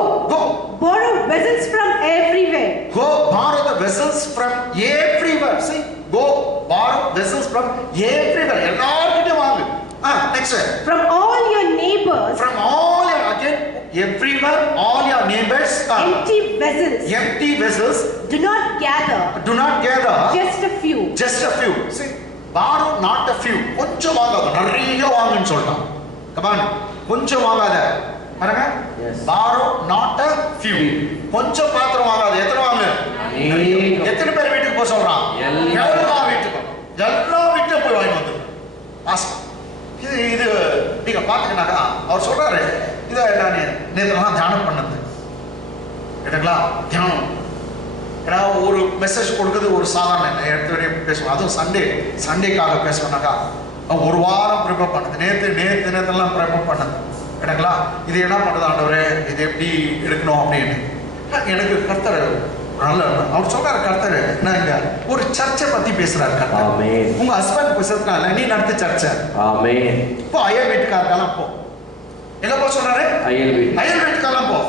borrow vessels from everywhere. Go borrow the vessels from everywhere. See, go borrow vessels from everywhere. எல்லார்கிட்டயும் வாங்கு. Next. From all your neighbors. From all your, again, everywhere, all your neighbors. Empty vessels. Do not gather. Just a few. See, borrow not a few. கொஞ்சம் வாங்காத, நிறைய வாங்குன்னு சொல்றான். Come on, கொஞ்சம் வாங்காத. பாருங்க. Borrow not a few. கொஞ்சம் பாத்திரம் வாங்காத. எத்தனை வாங்கு? எத்தனை பேர் வீட்டுக்கு போக சொல்றான்? எல்லா வீட்டுக்கு போய் வாங்கி வந்து பாஸ்டர் இது நீங்க பாத்தீங்கன்னாக்கா அவர் சொல்றாரு, இதை நான் நேற்றுலாம் தியானம் பண்ணது கேட்டுங்களா, தியானம். ஏன்னா ஒரு மெசேஜ் கொடுக்குறது ஒரு சாதாரண எடுத்து பேசுவோம், அதுவும் சண்டேக்காக பேசுவோம்னாக்கா ஒரு வாரம் ப்ரிப்பேர் பண்ணது, நேற்றுலாம் ப்ரிப்பேர் பண்ணது கேட்டுங்களா. இது என்ன பண்ணுறது ஆண்டவரே, இது எப்படி எடுக்கணும் அப்படின்னு எனக்கு கர்த்தர் நல்ல அவர் சொல்றாரு. கர்த்தர் நாங்க ஒரு சர்ச்சை பத்தி பேசுறாரு கர்த்தர். உங்க ஹஸ்பண்ட் பேசுறதுனால நீ நடத்த சர்ச்சை. இப்போ அயல் வீட்டுக்காரெல்லாம் போ, எங்க போ சொல்றாரு, அயல் வீட்டுக்காரெல்லாம் போ.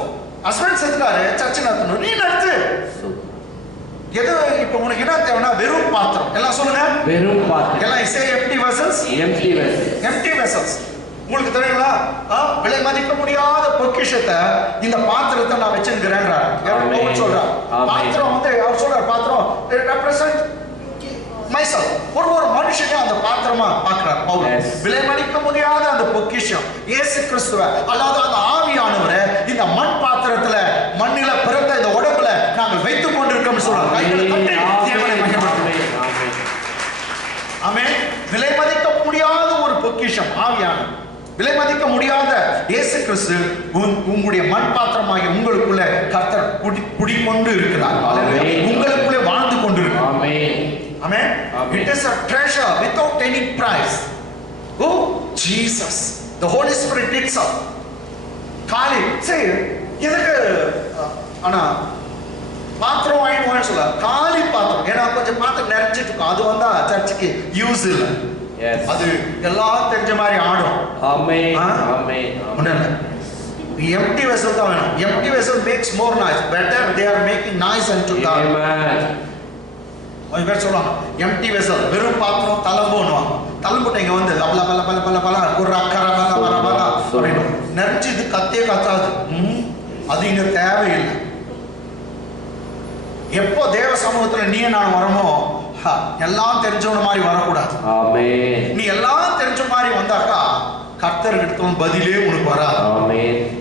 ஹஸ்பண்ட் செத்துக்காரு, சர்ச்சை நடத்தணும், நீ நடத்து. எது இப்ப உனக்கு என்ன தேவைன்னா வெறும் பாத்திரம். எல்லாம் சொல்லுங்க, வெறும் பாத்திரம். எல்லாம் இசை empty vessels. உங்களுக்கு தெரியுங்களா, விலை மதிக்க முடியாத பொக்கிஷத்தை இந்த பாத்திரத்தை நான் வச்சிருக்கிறேன்றார். சொல்றார் பாத்திரம் வந்து அவர் சொல்றார், பாத்திரம் ரெப்ரசன்ட் மைசெல்ஃப். ஒரு மனுஷனே அந்த பாத்திரமா பார்க்கிறார் பவுல். விலை மதிக்க முடியாத அந்த பொக்கிஷம் இயேசு கிறிஸ்துவ அல்லாத அந்த ஆவியானவரை இந்த மண் பாத்திரத்துல மண்ணில பிறந்த இந்த உடம்புல நாங்கள் வைத்துக் கொண்டிருக்கோம் சொல்றாங்க. தேவனை மகிமைப்படுத்துவேன். ஆமென். விலை மதிக்க முடியாத ஒரு பொக்கிஷம் ஆவியானவர், விலை மதிக்க முடியாத இயேசு கிறிஸ்து உங்களுடைய மண் பாத்திரமாகிய உங்களுக்குள்ள கர்த்தர் குடிக்கொண்டு இருக்கிறார். உங்களுக்குள்ளே வாழ்ந்து கொண்டிருக்கிறார். Amen. It is a treasure without any price. Oh, Jesus, the Holy Spirit itself. காலி சரி, எதுக்கு ஆனா பாத்திரம் வாங்கிடுவான்னு சொல்ல, காலி பாத்திரம். ஏன்னா கொஞ்சம் பாத்திரம் நிறைச்சிட்டு இருக்கும், அது வந்தா சர்ச்சுக்கு யூஸ் இல்லை. அது எல்லாம் தெரிஞ்ச மாதிரி ஆடும். Empty vessel தான் வேணும். Empty vessel makes more noise. Better they are making noise unto God. பேர் சொல்லுவாங்க empty vessel, வெறும் பாத்திரம் தளம்புன்னுவாங்க. தளம்புட்டு இங்க வந்து பல பல பல பல பல ஒரு அக்கற பல பல பல அப்படின்னு நிறைஞ்சு இது கத்தே கத்தாது. அது இங்க தேவையில்லை. எப்போ தேவ சமூகத்துல நீ நான் வரமோ எல்லாம் தெரிஞ்சவன மாதிரி வரக்கூடாது. நீ எல்லாம் தெரிஞ்ச மாதிரி வந்தாக்கா கர்த்தர் எடுத்தவன் பதிலே உனக்கு வராது.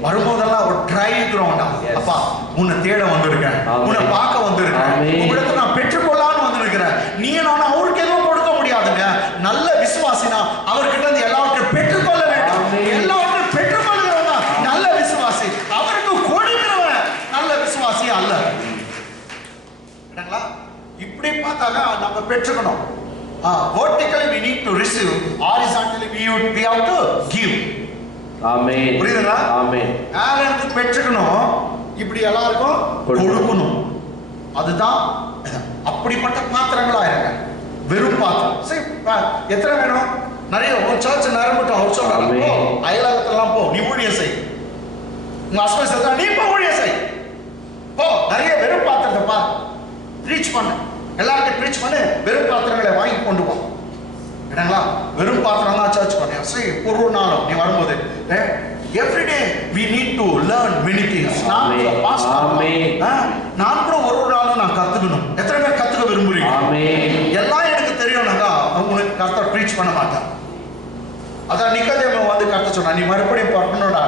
வரும்போதெல்லாம் ஒரு ட்ரை கிரவுண்டா, அப்பா உன்னை தேட வந்திருக்கேன், உன்னை பார்க்க வந்திருக்கேன், உங்களிடத்துல நான் பெற்றுக்கொள்ளான்னு வந்திருக்கிறேன். நீ நான் அவருக்கு எதுவும் கொடுக்க முடியாதுங்க. நல்ல விசுவாசினா அவர்கிட்ட இருந்து எல்லாவற்றையும் பெற்றுக்கொள்ள வேண்டும். எல்லாவற்றையும் பெற்றுக்கொள்கிறவன் தான் நல்ல விசுவாசி. அவருக்கு கொடுக்கிறவன் நல்ல விசுவாசி அல்ல. இப்படி பார்த்தாங்க நம்ம பெற்றுக்கணும். Vertically we need to receive, horizontally we have to give. Amen. புரியுதுங்களா? ஆமென். ஆலந்து பெற்றுக்கணும், இப்படி எல்லாருக்கும் கொடுக்கணும். அதுதான் அப்படிப்பட்ட பாத்திரங்களா இருங்க. வெறும் பாத்திரம். சரி, எத்தனை வேணும்? நிறைய ஒரு சர்ச் நிரம்பிட்டோம். அவர் சொல்றாங்க அயலகத்தெல்லாம் போ, நீ ஊழியம் செய். உங்க ஹஸ்பண்ட் சொல்றா நீ போ ஊழியம் செய். போ, நிறைய வெறும் பாத்திரத்தை பா, ப்ரீச் பண்ணு, எல்லாருக்கும் ப்ரீச் பண்ணு, வெறும் பாத்திரங்களை வாங்கி கொண்டு போ. என்னங்களா, வெறும் பாத்திரம் தான் சர்ச் பண்ணேன். சரி, ஒரு நாளும் நீ வரும்போது everyday we need to learn many things. நான் கூட ஒரு நாளும் நான் கத்துக்கணும். எத்தனை பேர் கத்துக்க விரும்புறீங்க? எல்லாம் எனக்கு தெரியும்னாக்கா உங்களுக்கு கர்த்தர் ப்ரீச் பண்ண மாட்டார். அதான் நிக்கோதேமு வந்து கர்த்தர் சொன்னா நீ மறுபடியும் பிறக்கணும்டா.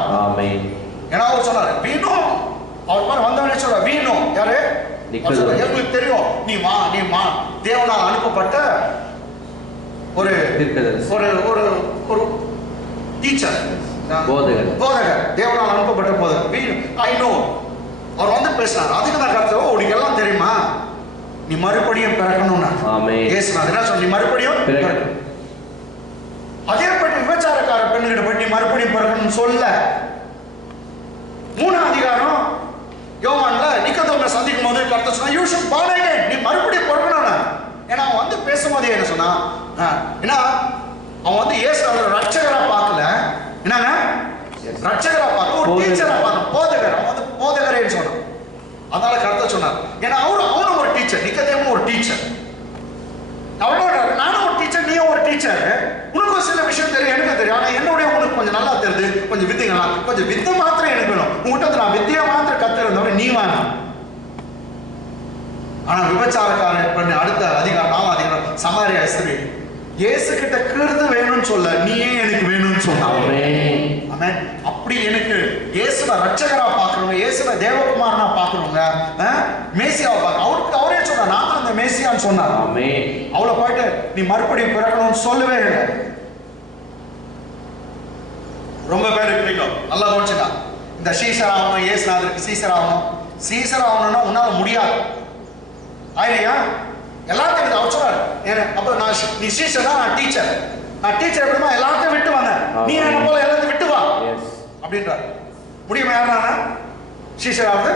ஏன்னா அவர் சொன்னாரு வீணும், அவர் மாதிரி வந்தவனே சொல்ற வீணும். யாரு? எங்களுக்கு தெரியும், நீ வா தேவனால் அனுப்பப்பட்ட ஒரு ஒரு டீச்சர், போதகர், தேவனால் அனுப்பப்பட்ட போதகர். I know. அவர் வந்து பேசினார். அதுக்கு நான் கருத்து, உனக்கு எல்லாம் தெரியுமா, நீ மறுபடியும் பிறக்கணும்னா பேசினார். என்ன சொன்ன, நீ மறுபடியும் அதே பற்றி விபச்சாரக்கார பெண்ணுகிட்ட போய் நீ மறுபடியும் பிறக்கணும்னு சொல்ல. 3ஆம் அதிகாரம் யோவான்ல நிக்கோதேமை சந்திக்கும் போது கர்த்தர் சொன்னா you should born again, நீ மறுபடியும் பிறக்கணும்னா. ஏன்னா அவன் வந்து பேசும்போதே என்ன சொன்னா, ஏன்னா அவன் வந்து இயேசு ரட்சகரா பார்க்கல, என்னங்க ரட்சகரா பார்க்க, ஒரு டீச்சரா பார்க்க, போதகர். அவன் வந்து போதகரேன்னு சொன்னான். அதனால கர்த்தர் சொன்னார். ஏன்னா அவனும் ஒரு டீச்சர், நிக்கோதேமும் ஒரு டீச்சர். அவனோட நானும் ஒரு டீச்சர், நீயும் ஒரு டீச்சர். உனக்கு ஒரு சில விஷயம் தெரியும், எனக்கு தெரியும். ஆனா என்னுடைய உனக்கு கொஞ்சம் நல்லா தெரியுது, கொஞ்சம் வித்தைகளா, கொஞ்சம் வித்தை மாத்திரம் எனக்கு வேணும். உங்ககிட்ட நான் வித்தியா மாத்திரம் கத்துறதோட நீ வேணும். ஆனா விபச்சாரக்கார பண்ண அடுத்த அதிகாரம் 4ஆம் அதிகாரம் சமாரியா ஸ்திரீ இயேசு கிட்ட கிருது வேணும்னு சொல்ல, நீயே எனக்கு வேணும்னு சொன்ன. ஆமென். அப்படி அப்படி எனக்கு இயேசுவை ரட்சகரா பார்க்கறவங்க, இயேசுவை தேவகுமாரனா பார்க்கறவங்க, மேசியாவை பார்க்க அவரே சொன்னார், நான் தான் அந்த மேசியான்னு சொன்னார். ஆமென். அவளை போயிட்டு நீ மறுபடியும் பிறக்கணும்னு சொல்லவே இல்லை. ரொம்ப பேர் இருக்கீங்க, நல்லா கவனிச்சுங்க. இந்த சீசர் ஆகணும், இயேசுநாதருக்கு சீசர் ஆகணும். சீசர் ஆகணும்னா உன்னால முடியாது. ஆயிலையா? எல்லாத்தையும் அவர் சொல்றாரு. அப்ப நீ சீசரா, நான் டீச்சர். நான் டீச்சர் எப்படிமா எல்லாத்தையும் விட்டு வந்தேன், நீ என்ன போல எல்லாத்தையும் விட்டு வா அப்படின்றார். முடியுமா? யாருனா சீசர் ஆகுது?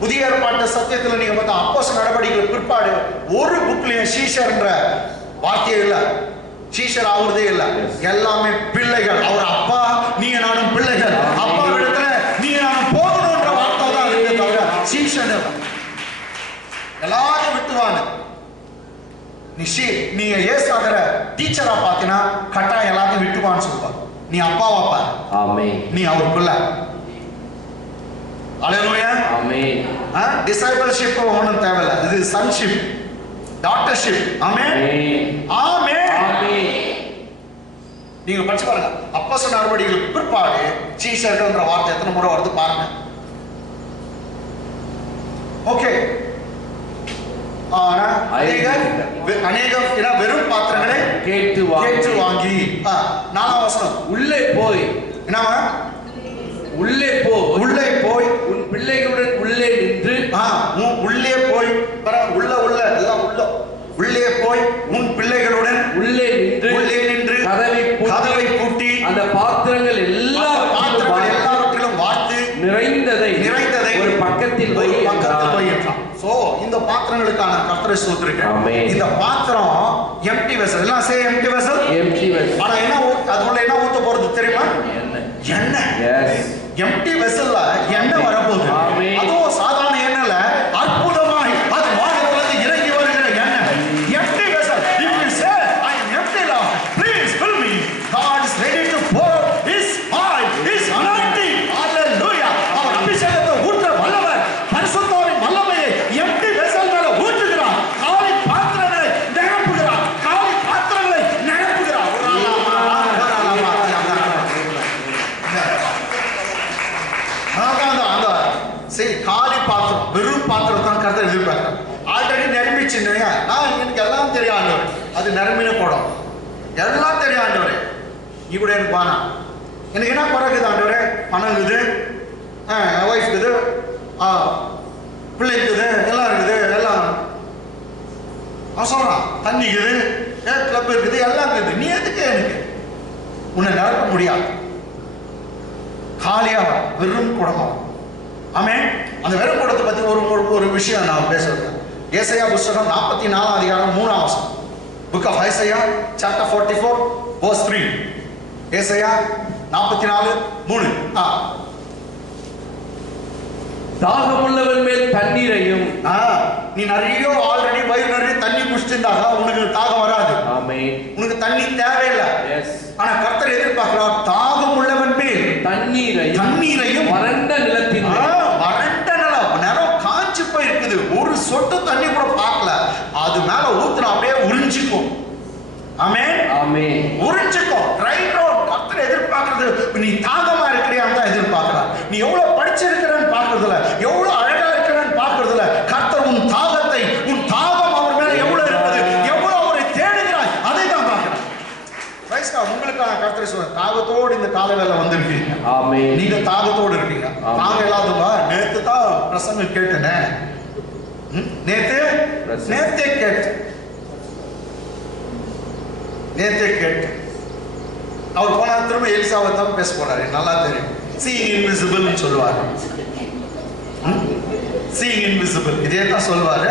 புதிய ஏற்பாட்டு சத்தியத்தில் நீங்க பார்த்தா அப்போஸ்தலர் நடவடிக்கைகள் பிற்பாடு ஒரு புக்லயும் சீஷர்ன்ற வார்த்தையே இல்லை, சீஷர் ஆகுறதே இல்லை. எல்லாமே பிள்ளைகள். அவர் அப்பா, நீங்க நானும் பிள்ளைகள். அப்பா இடத்துல நீங்க நானும் போகணும்ன்ற வார்த்தை தான் இருக்கு, தவிர சீஷர் எல்லாரும் விட்டுவாங்க. நீங்க ஏசாதர டீச்சரா பாத்தீங்கன்னா கட்டாயம் எல்லாத்தையும் விட்டுவான்னு சொல்லுவாங்க. நீ அப்பாவா பாரு, ஆமென். நீ அவர் பிள்ளை. அல்லேலூயா. ஆமென். டிசைபிள்ஷிப் ஒண்ணும் தேவையில்லை, இது சன்ஷிப், டாட்டர்ஷிப். ஆமென், ஆமென், ஆமென். நீங்க படிச்சு பாருங்க, அப்போஸ்தலர் நடவடிக்கைகள் பிற்பாடு சீஷர்ன்ற வார்த்தை எத்தனை முறை வருது பாருங்க. ஓகே. அநேகம் வெறும் பாத்திரங்களை கேட்டு வாங்கி. 4ஆம் வசனம், உள்ளே போய் என்னவா? உள்ளே போய் உன் பிள்ளைகளுடன் உள்ளே நின்று. உள்ளே போய் உள்ள எல்லாம் உள்ளே போய் உன் பிள்ளைகளுடன் உள்ளே நின்று கதவை பூட்டி அந்த பாத்திரங்கள் எல்லாவற்றிலும் வார்த்து நிறைந்ததை ஒரு பக்கத்தில் வை என்றான். சோ இந்த பாத்திரங்களுக்கான கர்த்தரை ஸ்தோத்திரிக்கிறேன். இந்த பாத்திரம் எம்டி வெசல். எல்லாம் சே எம்டி வெசல். ஆனா என்ன அதுக்குள்ள என்ன ஊத்த போறது தெரியுமா? எண்ணெய். எம்டி வெசல்ல எண்ணெய் வரப்போகுது. அதுவும் சாதாரண எண்ணெய்ல அற்புதமாய் அது வானத்திலிருந்து இறங்கி வருகிற எண்ணெய். Empty vessel. If you say I am empty, Lord, please fill me. God is ready to pour His oil, His anointing. Hallelujah. அவர் அபிஷேகத்தை ஊற்ற வல்லவர். பரிசுத்தாவின் வல்லமையை எம்டி வெசல் மேல ஊற்றுகிறார். காலி பாத்திரங்களை நிரப்புகிறார். காலி பாத்திரம், வெறும் பாத்திரம் தான் கர்த்தர் எதிர்பார்க்கிறார். ஆல்ரெடி நிரம்பிச்சுன்னு நான் எனக்கு எல்லாம் தெரியும் ஆண்டவர், அது நிரம்பின போடும், எல்லாம் தெரியும் ஆண்டவரே. நீ கூட எனக்கு பானா எனக்கு என்ன குறைக்குது ஆண்டவரே? பணம் இருக்குது, என் ஒய்ஃப் இருக்குது, பிள்ளை இருக்குது, எல்லாம் இருக்குது, எல்லாம் அவன் சொல்றான். தண்ணி இருக்குது, கிளப் இருக்குது, எல்லாம் இருக்குது. நீ எதுக்கு எனக்கு உன்னை நிரப்ப முடியாது. காலியா வெறும் குடமா. ஆமே. அந்த வெறும் குடத்தை பத்தி ஒரு விஷயம் நான் பேசுறேன். ஏசாயா புத்தகம் 44 அதிகாரம் 3ஆம் வசனம். Book of Isaiah chapter 44 verse 3. ஏசாயா 44:3. தாகமுள்ளவன் மேல் தண்ணீரையும். நீ நிறைய ஆல்ரெடி வயிறு நிறைய தண்ணி குடிச்சிருந்தாக உனக்கு தாகம் வராது. ஆமென். உனக்கு தண்ணி தேவையில்லை. எஸ். ஆனா கர்த்தர் எதிர்பார்க்கிறார் தாகம் உள்ளவன் மேல் தண்ணீரையும் வறண்ட நிலத்தின் வறண்ட நிலம் காஞ்சு போய் இருக்குது, ஒரு சொட்டு தண்ணி கூட பார்க்கல, அது மேல ஊத்துனா அப்படியே உறிஞ்சிக்கும். ஆமென், ஆமென். உறிஞ்சிக்கும். Right road. கர்த்தர் எதிர்பார்க்கிறது நீ தாகமா இருக்கிறியான்னு தான் எதிர்பார்க்கிறார். நீ எவ்வளவு படிச்சிருக்கிறன்னு பார்க்கறதுல, எவ்வளவு அழகா இருக்கிறன்னு பார்க்கறதுல, கர்த்தர் உன் தாகத்தை, உன் தாகம் அவர் மேல எவ்வளவு இருக்குது, எவ்வளவு அவரை தேடுகிறாய், அதை தான் பார்க்கிறார். உங்களுக்கான கர்த்தர் சொல்ற தாகத்தோடு இந்த கால வேலை வந்திருக்கீங்க. ஆமென். நீங்க தாகத்தோடு இருக்கீங்க. தாகம் இல்லாதவங்க நேத்து தான் பிரசங்கம் கேட்டேனே, நேத்தே கேட்டு அவர் போனா திரும்ப எலிசாவை தான் பேச போறாரு. நல்லா தெரியும். சீயிங் இன்விசிபிள் சொல்லுவாரு. சீயிங் இன்விசிபிள் இதே தான் சொல்லுவாரு.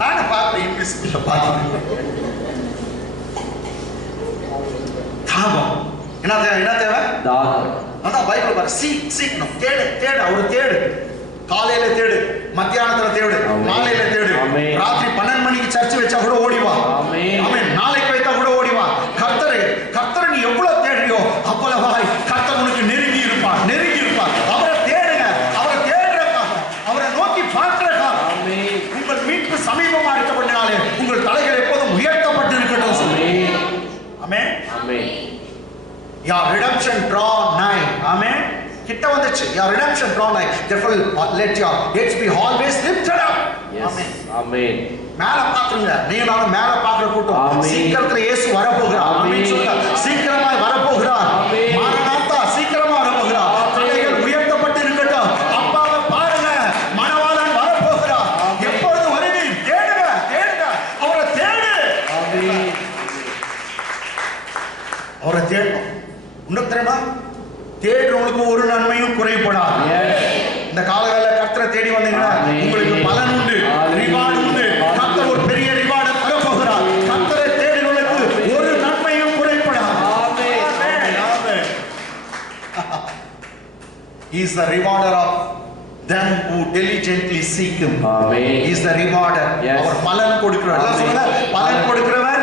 நானும் பார்த்தேன், இன்விசிபிள் பார்த்தேன். தாகம் என்ன தேவை? தாகம். அதான் பைபிள் பாரு. சீக்கணும், தேடு அவரு தேடு. காலையில தேடு, மத்தியானத்துல தேடு, மாலையில தேடு, ராத்திரி 12 மணிக்கு சர்ச் வச்சா கூட ஓடிவா. ஆமென். நாளைக்கு வைத்தா கூட ஓடிவா. கர்த்தரை நீ எவ்வளவு தேடுறியோ அவ்வளவாய் கர்த்தர் உனக்கு நெருங்கி இருப்பார். அவரை தேடுங்க. அவரை தேடுறதுக்காக, அவரை நோக்கி பார்க்கிறதுக்காக. உங்கள் மீட்பு சமீபமா இருக்கப்பட்டனாலே உங்கள் தலைகள் எப்போதும் உயர்த்தப்பட்டு இருக்கட்டும். ஆமென். your redemption draw nigh. Amen. கிட்ட வந்துச்சு. Your redemption draw nigh. Therefore let your heads be always lifted up. Amen. Amen. மேல பாத்துங்க. நீங்க நானும் மேல பாக்குற கூட்டம். சீக்கிரத்துல இயேசு வர போகிறார். ஆமென் சொல்லுங்க. சீக்கிரமாய் வர போகிறார். மாரநாதா சீக்கிரமா வர போகிறார். தலைகள் உயர்த்தப்பட்டு இருக்கட்டும். அப்பாவை பாருங்க. மணவாளன் வர போகிறார். எப்பொழுது வருவீர்? தேடுங்க. அவரை தேடு. ஆமென். அவரை தேடணும். இன்னும் தெரியுமா? தேடுறவங்களுக்கு ஒரு நன்மையும் குறைபடாது. இந்த காலவேளை கர்த்தரை தேடி வந்தீங்கன்னா உங்களுக்கு பலன் உண்டு, ரிவார்டு உண்டு. கர்த்தர் ஒரு பெரிய ரிவார்டு தர போகிறார். கர்த்தரை தேடுறவங்களுக்கு ஒரு நன்மையும் குறைபடாது. ஆமென். He is the rewarder of them who diligently seek him. Amen. He is the rewarder. அவர் பலன் கொடுக்கிறவர். எல்லாம் சொல்லுங்க, பலன் கொடுக்கிறவர்.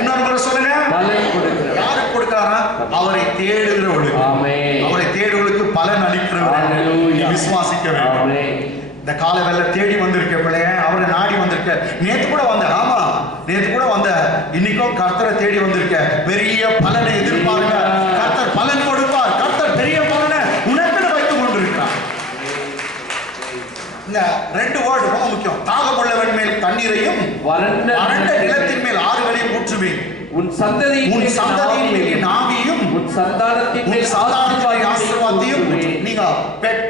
இன்னொரு முறை சொல்லுங்க, பலன் கொடுக்கிறவர். யாருக்கு கொடுக்கிறாரா? அவரை தேடுகிறவர்களுக்கு. ஆமென். அவரை தேடுகிறவர்களுக்கு பலன் அளிக்கிறவர். விசுவாசிக்க வேண்டும். ஆமென். இந்த காலவேளை தேடி வந்திருக்க பிள்ளைய, அவரை நாடி வந்திருக்க. நேத்து கூட வந்த, ஆமா நேத்து கூட வந்த. இன்னைக்கும் கர்த்தரை தேடி வந்திருக்க. பெரிய பலனை எதிர்பார்க்க. கர்த்தர் பலன் கொடுப்பார். கர்த்தர் பெரிய பலனை உனக்கு வைத்துக் கொண்டிருக்கிறார். இந்த ரெண்டு வேர்டு ரொம்ப முக்கியம். தாகமுள்ளவன் மேல் தண்ணீரையும் வறண்ட நிலத்தின் மேல் ஆறுகளையும் ஊற்றுவேன். உன் சந்ததியின் மேல் என் ஆவியையும் உன் சந்தானத்தின் மேல் ஆசீர்வாதத்தையும். நீங்க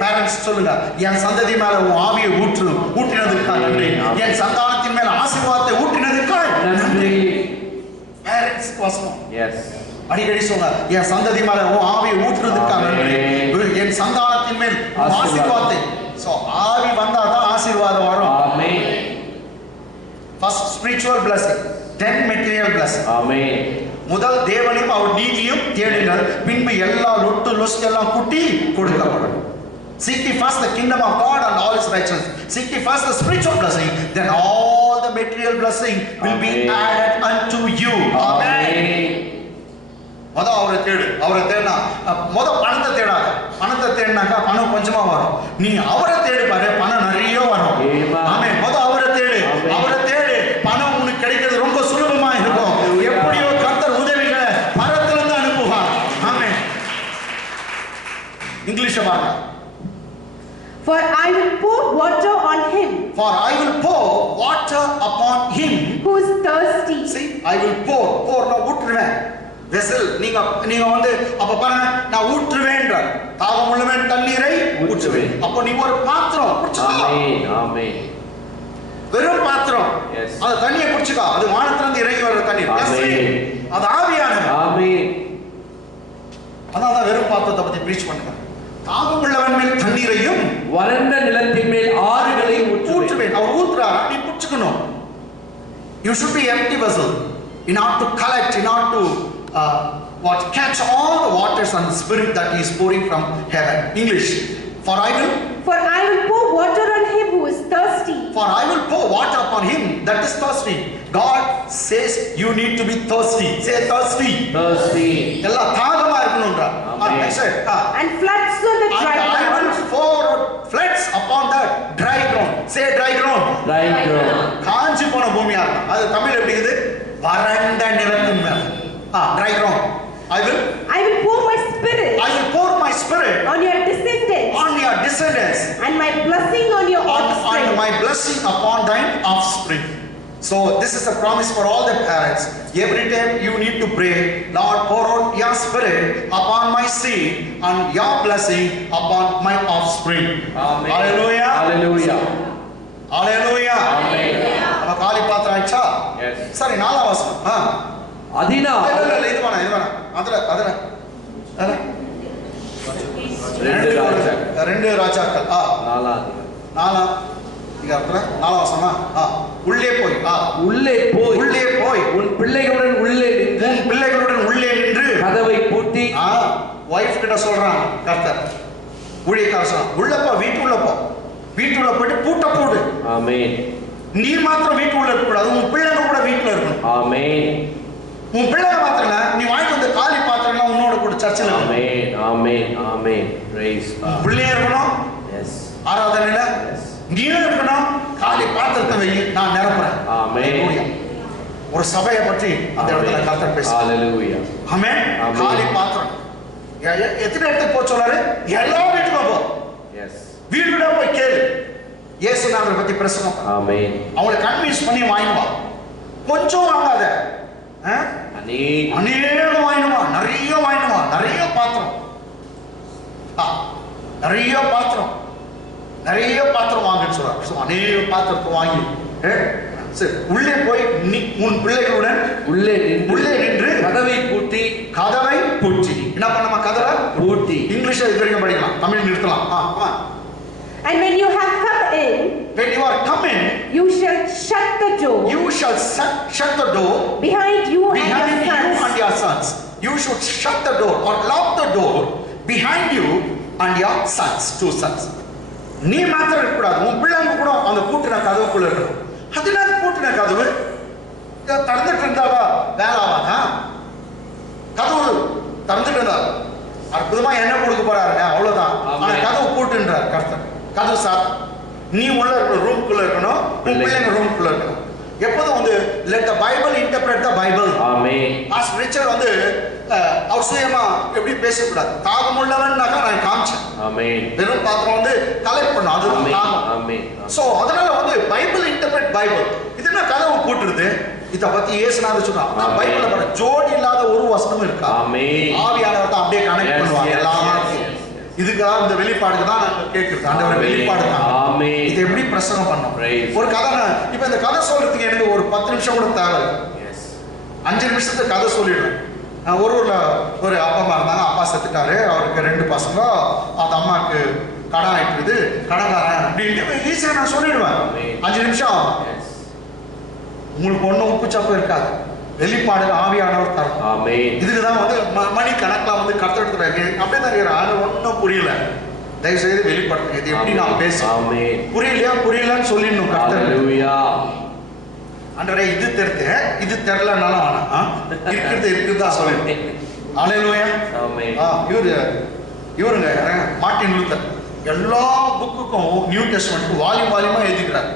பேரண்ட்ஸ் சொல்லுங்க, என் சந்ததி மேல உன் ஆவியை ஊற்றினதுக்காக நன்றி. என் சந்தானத்தின் மேல் ஆசீர்வாதத்தை ஊற்றினதுக்காக நன்றி. பேரண்ட்ஸ் வசனம். எஸ். அடிக்கடி சொல்லுங்க, என் சந்ததி மேல உன் ஆவியை ஊற்றுனதுக்காக நன்றி. என் சந்தானத்தின் மேல் ஆசீர்வாதத்தை. சோ ஆவி வந்தாதான் ஆசீர்வாதம் வரும். ஆமென். First spiritual blessing, then material blessing. ஆமென். முதல் தேவனையும் அவர் நீதியும் தேடுங்கள், பின்பு எல்லா லொட்டு லொஸ்ட் எல்லாம் கூட்டி கொடுக்கப்படும். Seek ye first the kingdom of God and all his righteousness. Seek ye first the spiritual blessing, then all the material blessing will be added unto you. Amen. முத அவரை தேடு. அவரை தேடினா முத பணத்தை தேடாத. பணத்தை தேடினாக்கா பணம் கொஞ்சமா வரும். நீ அவரை தேடு பாரு, பணம் நிறைய வரும். ஆமென். முத அவரை தேடு. அவரை தேடு, பணம் உனக்கு கிடைக்கிறது ரொம்ப சுலபமா இருக்கும். எப்படியோ கர்த்தர் உதவிகளை பரத்திலிருந்து அனுப்புவார். ஆமென். இங்கிலீஷ் பாருங்க. For I will pour water on him. For I will pour water upon him who is thirsty. See, I will pour நான் ஊற்றுவேன். வெசல் நீங்க வந்து அப்ப பாருங்க, நான் ஊற்றுவேன்ற தாகமுள்ளவன் தண்ணீரை ஊற்றுவேன். அப்ப நீ ஒரு பாத்திரம் புடிச்சுக்கோ. ஆமென். ஆமென். வெறும் பாத்திரம். அந்த தண்ணியை புடிச்சுக்கோ. அது வானத்துல இருந்து இறங்கி வர தண்ணீர். ஆமென். அது ஆவியானவர். ஆமென். அதான் வெறும் பாத்திரத்தை பத்தி பிரீச் பண்ணுங்க. தாகமுள்ளவன் மேல் தண்ணீரையும் வறண்ட நிலத்தின் மேல் ஆறுகளையும் ஊற்றுவேன். அவர் ஊற்றுறாரா, நீ புடிச்சுக்கணும். You should be empty vessel in order to collect, in order to catch all the waters and the spirit that he is pouring from heaven. English. For I will pour water on him who is thirsty. For I will pour water upon him that is thirsty. God says you need to be thirsty. Say thirsty. Thirsty. ella தாகமா இருக்கணும்ன்றா. And floods on the dry ground. I will pour floods upon the dry ground. Say dry ground. Dry ground. காஞ்சி போன பூமியா இருக்கும். அது தமிழ் எப்படி இருக்குது? வறண்ட நிலத்தின் மேல். Dry ground. I will pour my spirit. I will pour my spirit on your descendants. On your descendants. And my blessing on your offspring. On my blessing upon thine offspring. So this is a promise for all the parents. Every time you need to pray, Lord, pour out your spirit upon my seed and your blessing upon my offspring. Amen. Hallelujah. Hallelujah. Hallelujah. Amen. அப்ப காலி பாத்திரம் ஆயிடுச்சா? Yes. சரி, நாலாம் வசனம். அதினால் இல்ல இது வேணாம். அதுல ரெண்டு ராஜாக்கள். நாலாம் வசனமா? உள்ளே போய் உன் பிள்ளைகளுடன் உள்ளே நின்று கதவை பூட்டி. வைஃப் கிட்ட சொல்றான் கர்த்தர், ஊழியக்காரர் சொல்றான், உள்ள போ, வீட்டுக்குள்ள போயிட்டு பூட்ட போடு. ஆமென். நீ மாத்திரம் வீட்டுக்குள்ள இருக்க கூடாது, உன் பிள்ளைங்க கூட வீட்டுல இருக்கணும். ஆமென். உன் பிள்ளைங்க மாத்திரம் இல்ல, நீ வாங்கி வந்த காலி பாத்திரம் உன்னோட கூட சர்ச்சில். Amen. Amen. Amen. Praise God. பிள்ளைங்க இருக்கணும். எஸ். ஆராதனையில நீயும் இருக்கணும். காலி பாத்திரத்தை வை, நான் நிரப்புறேன். ஆமென். ஒரு சபையை பற்றி அந்த இடத்துல கர்த்தர் பேசுறார். ஹalleluya. ஆமென். காலி பாத்திரம் எத்தனை இடத்துக்கு போக சொல்றாரு? எல்லா வீட்டுக்கும் போ. எஸ். வீடு வீடா போய் கேளு. இயேசுநாதரை பத்தி பிரசங்கம். ஆமென். அவங்களை கன்வின்ஸ் பண்ணி வாங்கிவா. கொஞ்சம் வாங்காத. அநேகம் வாங்கினுவா. நிறைய வாங்கினுவா. நிறைய பாத்திரம். நிறைய பாத்திரம் வாங்கன்னு சொல்றாரு. அநேக பாத்திரத்தை வாங்கி சரி உள்ளே போய் நீ உன் பிள்ளைகளுடன் உள்ளே நின்று கதவை பூட்டி என்ன பண்ணமா? கதவை பூட்டி. இங்கிலீஷ்ல இது வரைக்கும் படிக்கலாம், தமிழ் நிறுத்தலாம். And when you have come in, when you are come in, you shall shut the door. You shall shut the door behind you and your sons. You should shut the door or lock the door behind you and your sons, 2 sons. நீ மாத்திரம் இருக்க கூடாது, உன் பிள்ளைங்க கூட அந்த பூட்டின கதவுக்குள்ள இருக்கணும். அதனால பூட்டின கதவு திறந்துட்டு இருந்தாவா வேலை ஆவாதா? கதவு திறந்துட்டு இருந்தா அற்புதமா என்ன கொடுக்க போறாருங்க, அவ்வளவுதான். ஆனா கதவு பூட்டுன்றார் கர்த்தர். கதவு சார் நீ உள்ள இருக்கணும், ரூம்குள்ள இருக்கணும், உன் பிள்ளைங்க ரூம்குள்ள இருக்கணும். எப்போதும் வந்து let the Bible interpret the Bible. Amen. Pastor Richard வந்து அவர் சுயமா எப்படி பேசக்கூடாது. தாகம் உள்ளவன்னாக்கா நான் காமிச்சேன். ஆமென். வெறும் பாத்திரம் வந்து கலெக்ட் பண்ண அதுதான் தாகம். ஆமென். சோ அதனால வந்து பைபிள் இன்டர்பிரட் பைபிள். இதுனா கதவு பூட்டுறது. இத பத்தி இயேசுநாதர் சொன்னார். நான் பைபிள்ல பட ஜோடி இல்லாத ஒரு வசனம் இருக்கா? ஆமென். ஆவியானவர் தான் அப்படியே கனெக்ட் பண்ணுவாங்க எல்லாத்தையும். இதுக்காக இந்த வெளிப்பாடுக்கு தான் நான் கேட்கிறது. ஆண்டவரே வெளிப்பாடு தான். ஆமென். இது எப்படி பிரசங்கம் பண்ணோம்? ஒரு கதை இப்ப இந்த கதை சொல்றதுக்கு எனக்கு ஒரு 10 நிமிஷம் கூட தேவை. எஸ். 5 நிமிஷத்துக்கு கதை சொல்லிடுறேன். ஒரு ஊர்ல ஒரு அப்பா அம்மா இருந்தாங்க. அப்பா செத்துட்டாரு. அவருக்கு 2 பசங்க. அந்த அம்மாவுக்கு கடன் ஆயிட்டுது. கடன்காரன் அப்படின்னு ஈஸியா நான் சொல்லிடுவேன். 5 நிமிஷம். உங்களுக்கு ஒன்றும் உப்பு சப்பு இருக்காது. வெளிப்பாடு ஆவியானவர் தரும். ஆமென். இதுக்குதான் வந்து மணி கணக்கில் வந்து கர்த்தர் அப்படியே தான் இருக்கிறார். ஒன்றும் புரியல, தயவு செய்து வெளிப்படுத்துங்க. இது எப்படி நான் பேசுறேன் புரியலன்னு சொல்லிடணும் கர்த்தர். ஆண்டவரே இது தெரிது, இது தெரியலனாலும் ஆனா இருக்குதா சொல்லுங்க. அல்லேலூயா. இவருங்க மார்ட்டின் லூத்தர் எல்லா புக்குக்கும் நியூ டெஸ்டமென்ட்க்கு வால்யூமா எழுதிக்கிறார்.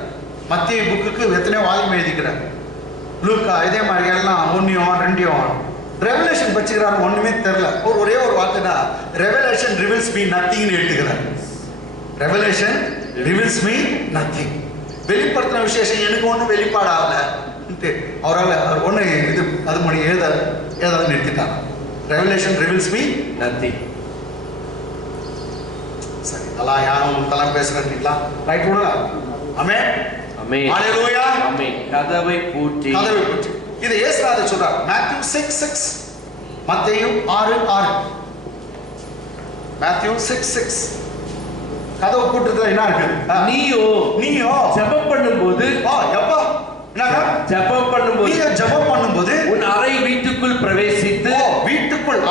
மத்திய புக்குக்கு எத்தனையோ வால்யூம் எழுதிக்கிறார். லூக்கா இதே மாதிரி எல்லாம் 1 ரெவலேஷன் வச்சுக்கிறாரு. ஒண்ணுமே தெரியல. ஒரே ஒரு வார்த்தைனா ரெவலேஷன் ரிவீல்ஸ் மீ நத்திங்னு எடுத்துக்கிறார். Revelation reveals me nothing. வெளிப்படுத்தின விசேஷம் எனக்கு ஒன்றும் வெளிப்பாடு ஆகல. அவர் ஒன்று இது அது மணி எழுத நிறுத்திட்டாங்க. Revelation reveals me nothing. சரி அதெல்லாம் யாரும் தலாம் பேசுறீங்களா? ரைட் விடுங்க. ஆமென். ஆமென். ஹalleluya. ஆமென். கதவை பூட்டி. இது இயேசுநாதர் சொல்றார். Matthew 6:6. மத்தேயு 6:6. Matthew 6:6. கதவு பூட்டுறதுல என்ன இருக்கு? நீயோ ஜெபம் பண்ணும்போது எப்பா என்னங்க ஜெபம் பண்ணும்போது உன் அறை வீட்டுக்குள் பிரவேசித்து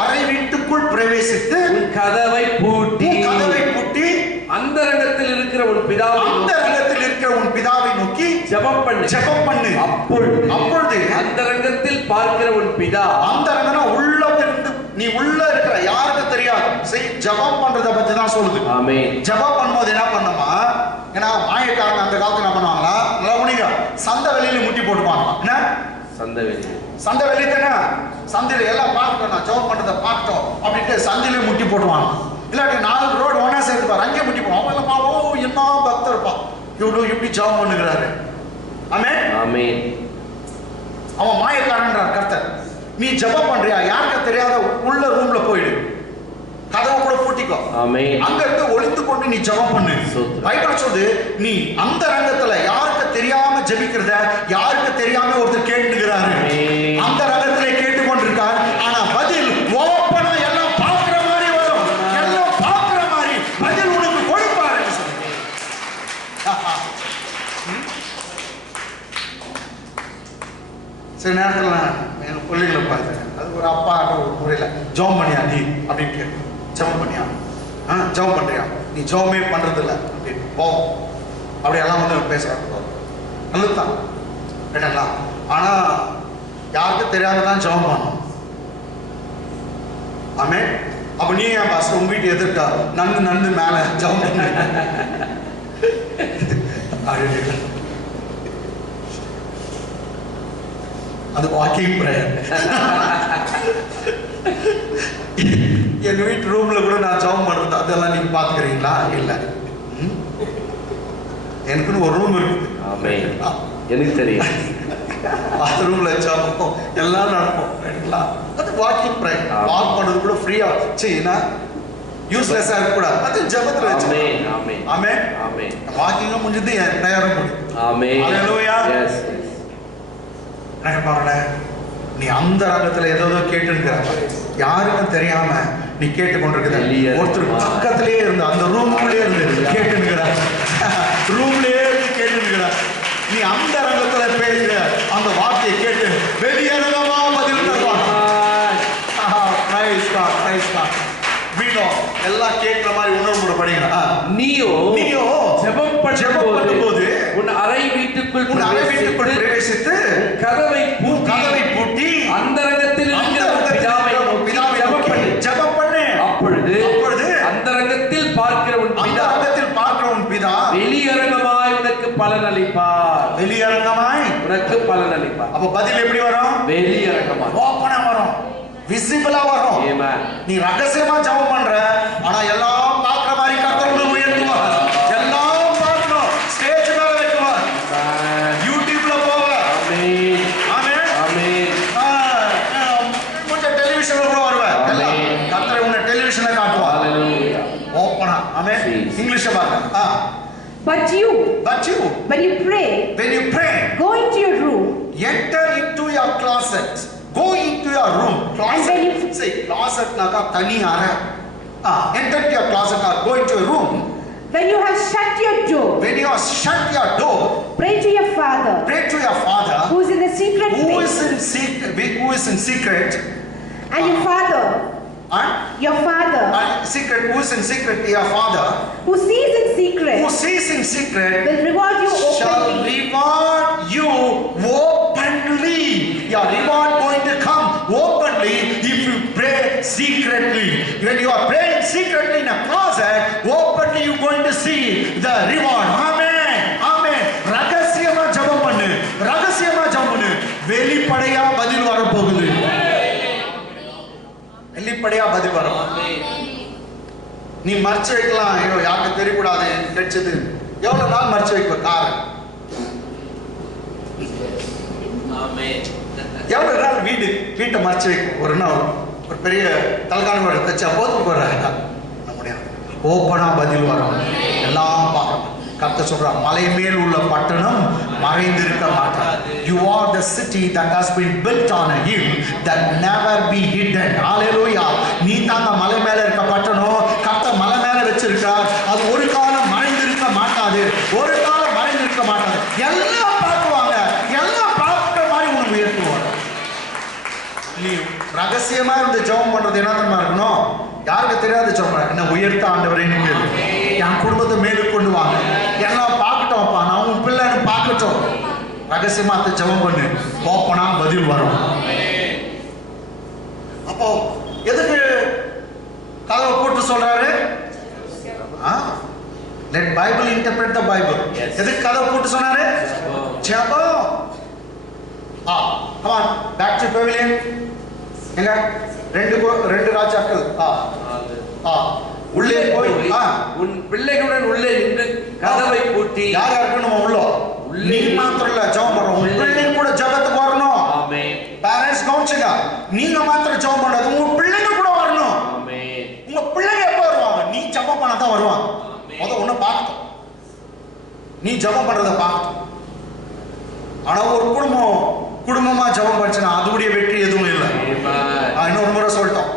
அறை வீட்டுக்குள் பிரவேசித்து உன் கதவை பூட்டி அந்தரங்கத்தில் இருக்கிற உன் பிதாவை நோக்கி ஜெபம் பண்ணு. அப்பொழுது அந்தரங்கத்தில் பார்க்கிற உன் பிதா. அந்தரங்கனா உள்ள நீ உள்ள இருக்கிற யாருக்கு தெரியாது. ஜெபம் பண்றத பத்தி தான் சொல்லுது. ஆமென். ஜெபம் பண்ணும்போது என்ன பண்ணுமா? ஏன்னா மாயக்காரங்க அந்த காலத்துல என்ன பண்ணுவாங்களா? லவணிங்க சந்தை வெளியில முட்டி போட்டுப்பாங்க. என்ன சந்தை வெளியே தானே சந்தையில எல்லாம் பார்க்கட்டும், நான் ஜெபம் பண்றதை பார்க்கட்டும் அப்படின்ட்டு சந்தையில முட்டி போட்டுவாங்க. இல்லாட்டி 4 ரோடு ஒன்னா சேர்த்துப்பாரு, அங்கே முட்டி போவோம். அவங்க எல்லாம் பாவம் என்ன பக்தர் இருப்பான், இவ்வளவு எப்படி ஜெபம் பண்ணுகிறாரு. ஆமென். ஆமென். அவன் மாயக்காரன்றார் கர்த்தர். நீ ஜெபம் பண்றியா? யாருக்கு தெரியாத உள்ள ரூம்ல போயிடு, கதவை கூட பூட்டிக்கோ. ஆமென். அங்க இருந்து ஒளிந்து கொண்டு நீ ஜெபம் பண்ணு. பைபிள் சொல்லுது, நீ அந்த ரங்கத்துல யாருக்கு தெரியாம ஜெபிக்கிறத யாருக்கு தெரியாம ஒருத்தர் கேட்டுக்கிறாரு. அந்த ரங்கத்திலே கேட்டுக்கொண்டிருக்கார். ஆனா பதில் ஓப்பனா எல்லாம் பார்க்கிற மாதிரி வரும். எல்லாம் பார்க்கிற மாதிரி பதில் உனக்கு கொடுப்பாரு. சில நேரத்துல எங்க பிள்ளைகளை பார்த்து அது ஒரு அப்பா ஒரு முறையில ஜெபம் பண்ணியா நீ அப்படின்னு கேட்டு, ஜெபம் பண்ணியா? ஜெபம் பண்றியா? நீ ஜெபமே பண்றது இல்லை அப்படின்னு போவோம். அப்படியெல்லாம் வந்து பேசுறாங்க. நல்லதுதான் கேட்டா. ஆனா யாருக்கும் தெரியாததான் ஜெபம் பண்ணணும். ஆமே. அப்ப நீ ஏன் பாஸ் உங்க வீட்டு எதிர்க்கா நன்னு மேல ஜெபம் பண்ண அது வாக்கிங் பிரேயர். எங்க வீட்டு ரூம்ல கூட நான் ஜெபம் பண்றது அதெல்லாம் நீங்க பாத்துக்கிறீங்களா? இல்ல. எனக்குன்னு ஒரு ரூம் இருக்குது. எனக்கு தெரியும். அந்த ரூம்ல ஜெபம் எல்லாம் நடக்கும். அது வாக்கிங் பிரேயர். வாக் பண்றது கூட ஃப்ரீயா செய்யினா யூஸ்லெஸ்ஸா இருக்க கூடாது. அது ஜெபத்துல வச்சு. ஆமென். ஆமென். ஆமென். வாக்கிங் முடிஞ்சது என் பிரேயர் முடியும். ஆமென். ஹalleluya. Yes yes. நான் பாருங்க, நீ அந்த ரகத்துல ஏதோ கேட்டுக்கிற யாருக்கும் தெரியாம நீ கேட்டு கொண்டிருக்கிற ஒருத்தர் பக்கத்திலேயே இருந்து அந்த ரூம்குள்ளே இருந்து கேட்டுக்கிற ரூம்லயே இருந்து கேட்டுக்கிற நீ அந்த ரகத்துல பேசுற அந்த வார்த்தையை கேட்டு வெளியரங்கமா பதில் தருவாங்க. Praise God, praise God. வீணோ எல்லாம் கேட்கிற மாதிரி உணர்வு படிக்கிறா. நீயோ ஜெபம் பண்ணும்போது உன் அறை வீட்டுக்குள் பிரவேசித்து கதவை பூட்டி அந்தரங்கத்தில் ஜெபம் பண்ணு. அப்பொழுது அந்தரங்கத்தில் பார்க்கிற உன் பிதா வெளியரங்கமாய் உனக்கு பலனளிப்பார். வெளியரங்கமாய் உனக்கு பலனளிப்பார். அப்ப பதில் எப்படி வரும்? வெளியரங்கமாய் ஓபனா வரும், விசிபிளா வரும். நீ ரகசியமா ஜெபம் பண்ற, ஆனா எல்லாம் பார்க்கிற மாதிரி கர்த்தர் உன்னை உயர்த்துவார். எல்லாம் பார்க்கணும், ஸ்டேஜ் மேல வைக்குவார், யூடியூப்ல போவ. ஆமென். ஆமென். ஆமென். கொஞ்சம் டெலிவிஷன்ல கூட வருவ. எல்லாம் கர்த்தர் உன்னை டெலிவிஷன்ல காட்டுவார். ஹalleluya. ஓபனா. ஆமென். இங்கிலீஷ்ல பாருங்க. But you, when you pray, go into your room, enter into your closet. Go into your room. Closet. And when you say closet naga tani ara. Enter your closet or go into your room. When you have shut your door. When you have shut your door. Pray to your Father. Pray to your Father. Who is in the secret place. Who is in secret. And your Father. Your Father. Secret. Who is in secret? Your Father. Who sees in secret. Who sees in secret. Will reward you openly. Shall reward you openly. Your reward going to come openly if you pray secretly. When you are praying secretly in a closet, openly you going to see the reward. Amen. Amen. ரகசியமா ஜெபம் பண்ணு, ரகசியமா ஜெபம் பண்ணு. வெளிப்படையா பதில் வர போகுது. வெளிப்படையா பதில் வரும். நீ மறைச்சு வைக்கலாம், ஐயோ யாருக்கு தெரியக்கூடாது கிடைச்சது. எவ்வளவு நாள் மறைச்சு வைக்க காரணம்? எவ்வளவு நாள் வீட்டை மறைச்சு வைக்கும்? ஒரு நாள் ஒரு பெரிய தலகாணி தச்சா போதும் போடுறாங்க. முடியாது. ஓப்பனா பதில் வரும். எல்லாம் பார்க்கணும். கர்த்தர் சொல்றார், மலை மேல் உள்ள பட்டணம் மறைந்திருக்க மாட்டாது. You are the city that has been built on a hill that never be hidden. Hallelujah. நீ தான் அந்த மலை மேல இருக்க பட்டணம். கர்த்தர் மலை மேல வச்சிருக்கார். அது ஒரு காலம் மறைந்திருக்க மாட்டாது. ஒரு காலம் மறைந்திருக்க மாட்டாது. எல்லாம் பார்க்குவாங்க. எல்லாம் பார்க்கிற மாதிரி உன்னை உயர்த்துவாங்க. நீ ரகசியமா இருந்து ஜெபம் பண்றது என்ன தெரியுமா இருக்கணும்? யாருக்கு தெரியாது ஜெபம். என்ன உயர்த்த ஆண்டவரேன்னு கேளு. என் குடும்பத்தை மேலுக்கு கொண்டு வாங்க. எல்லாம் பார்க்கட்டோம்ப்பா, நான் உன் பிள்ளைன்னு பார்க்கட்டும். ரகசியமா ஜெபம் பண்ணு, ஓப்பனா பதில் வரும். அப்போ எதுக்கு கதவை போட்டு சொல்றாரு? Let Bible interpret the Bible. எதுக்கு கதவை போட்டு சொன்னாரு? ஜெபம். come on, back to pavilion. எங்க ரெண்டு ராஜாக்கள் உள்ளே போய் உன் பிள்ளைகளுடன் உள்ளே நின்று கதவை பூட்டி. யார் இருக்கணும் உள்ள? நீ மாத்திரம் இல்ல ஜெபம் பண்றோம், உன் பிள்ளைங்க கூட ஜெபத்துக்கு வரணும். ஆமென். பேரண்ட்ஸ் கவுன்சிலிங், நீங்க மாத்திரம் ஜெபம் பண்ணாத, உங்க பிள்ளைங்க கூட வரணும். ஆமென். உங்க பிள்ளைங்க எப்ப வருவாங்க? நீ ஜெபம் பண்ணா தான் வருவாங்க. முத உன்னை பார்க்கட்டும், நீ ஜெபம் பண்றத பார்க்கட்டும். ஆனா ஒரு குடும்பமா ஜெபம் பண்ணுச்சுன்னா அதோடைய வெற்றி எதுவும் இல்லை. இன்னொரு முறை சொல்லிட்டோம்,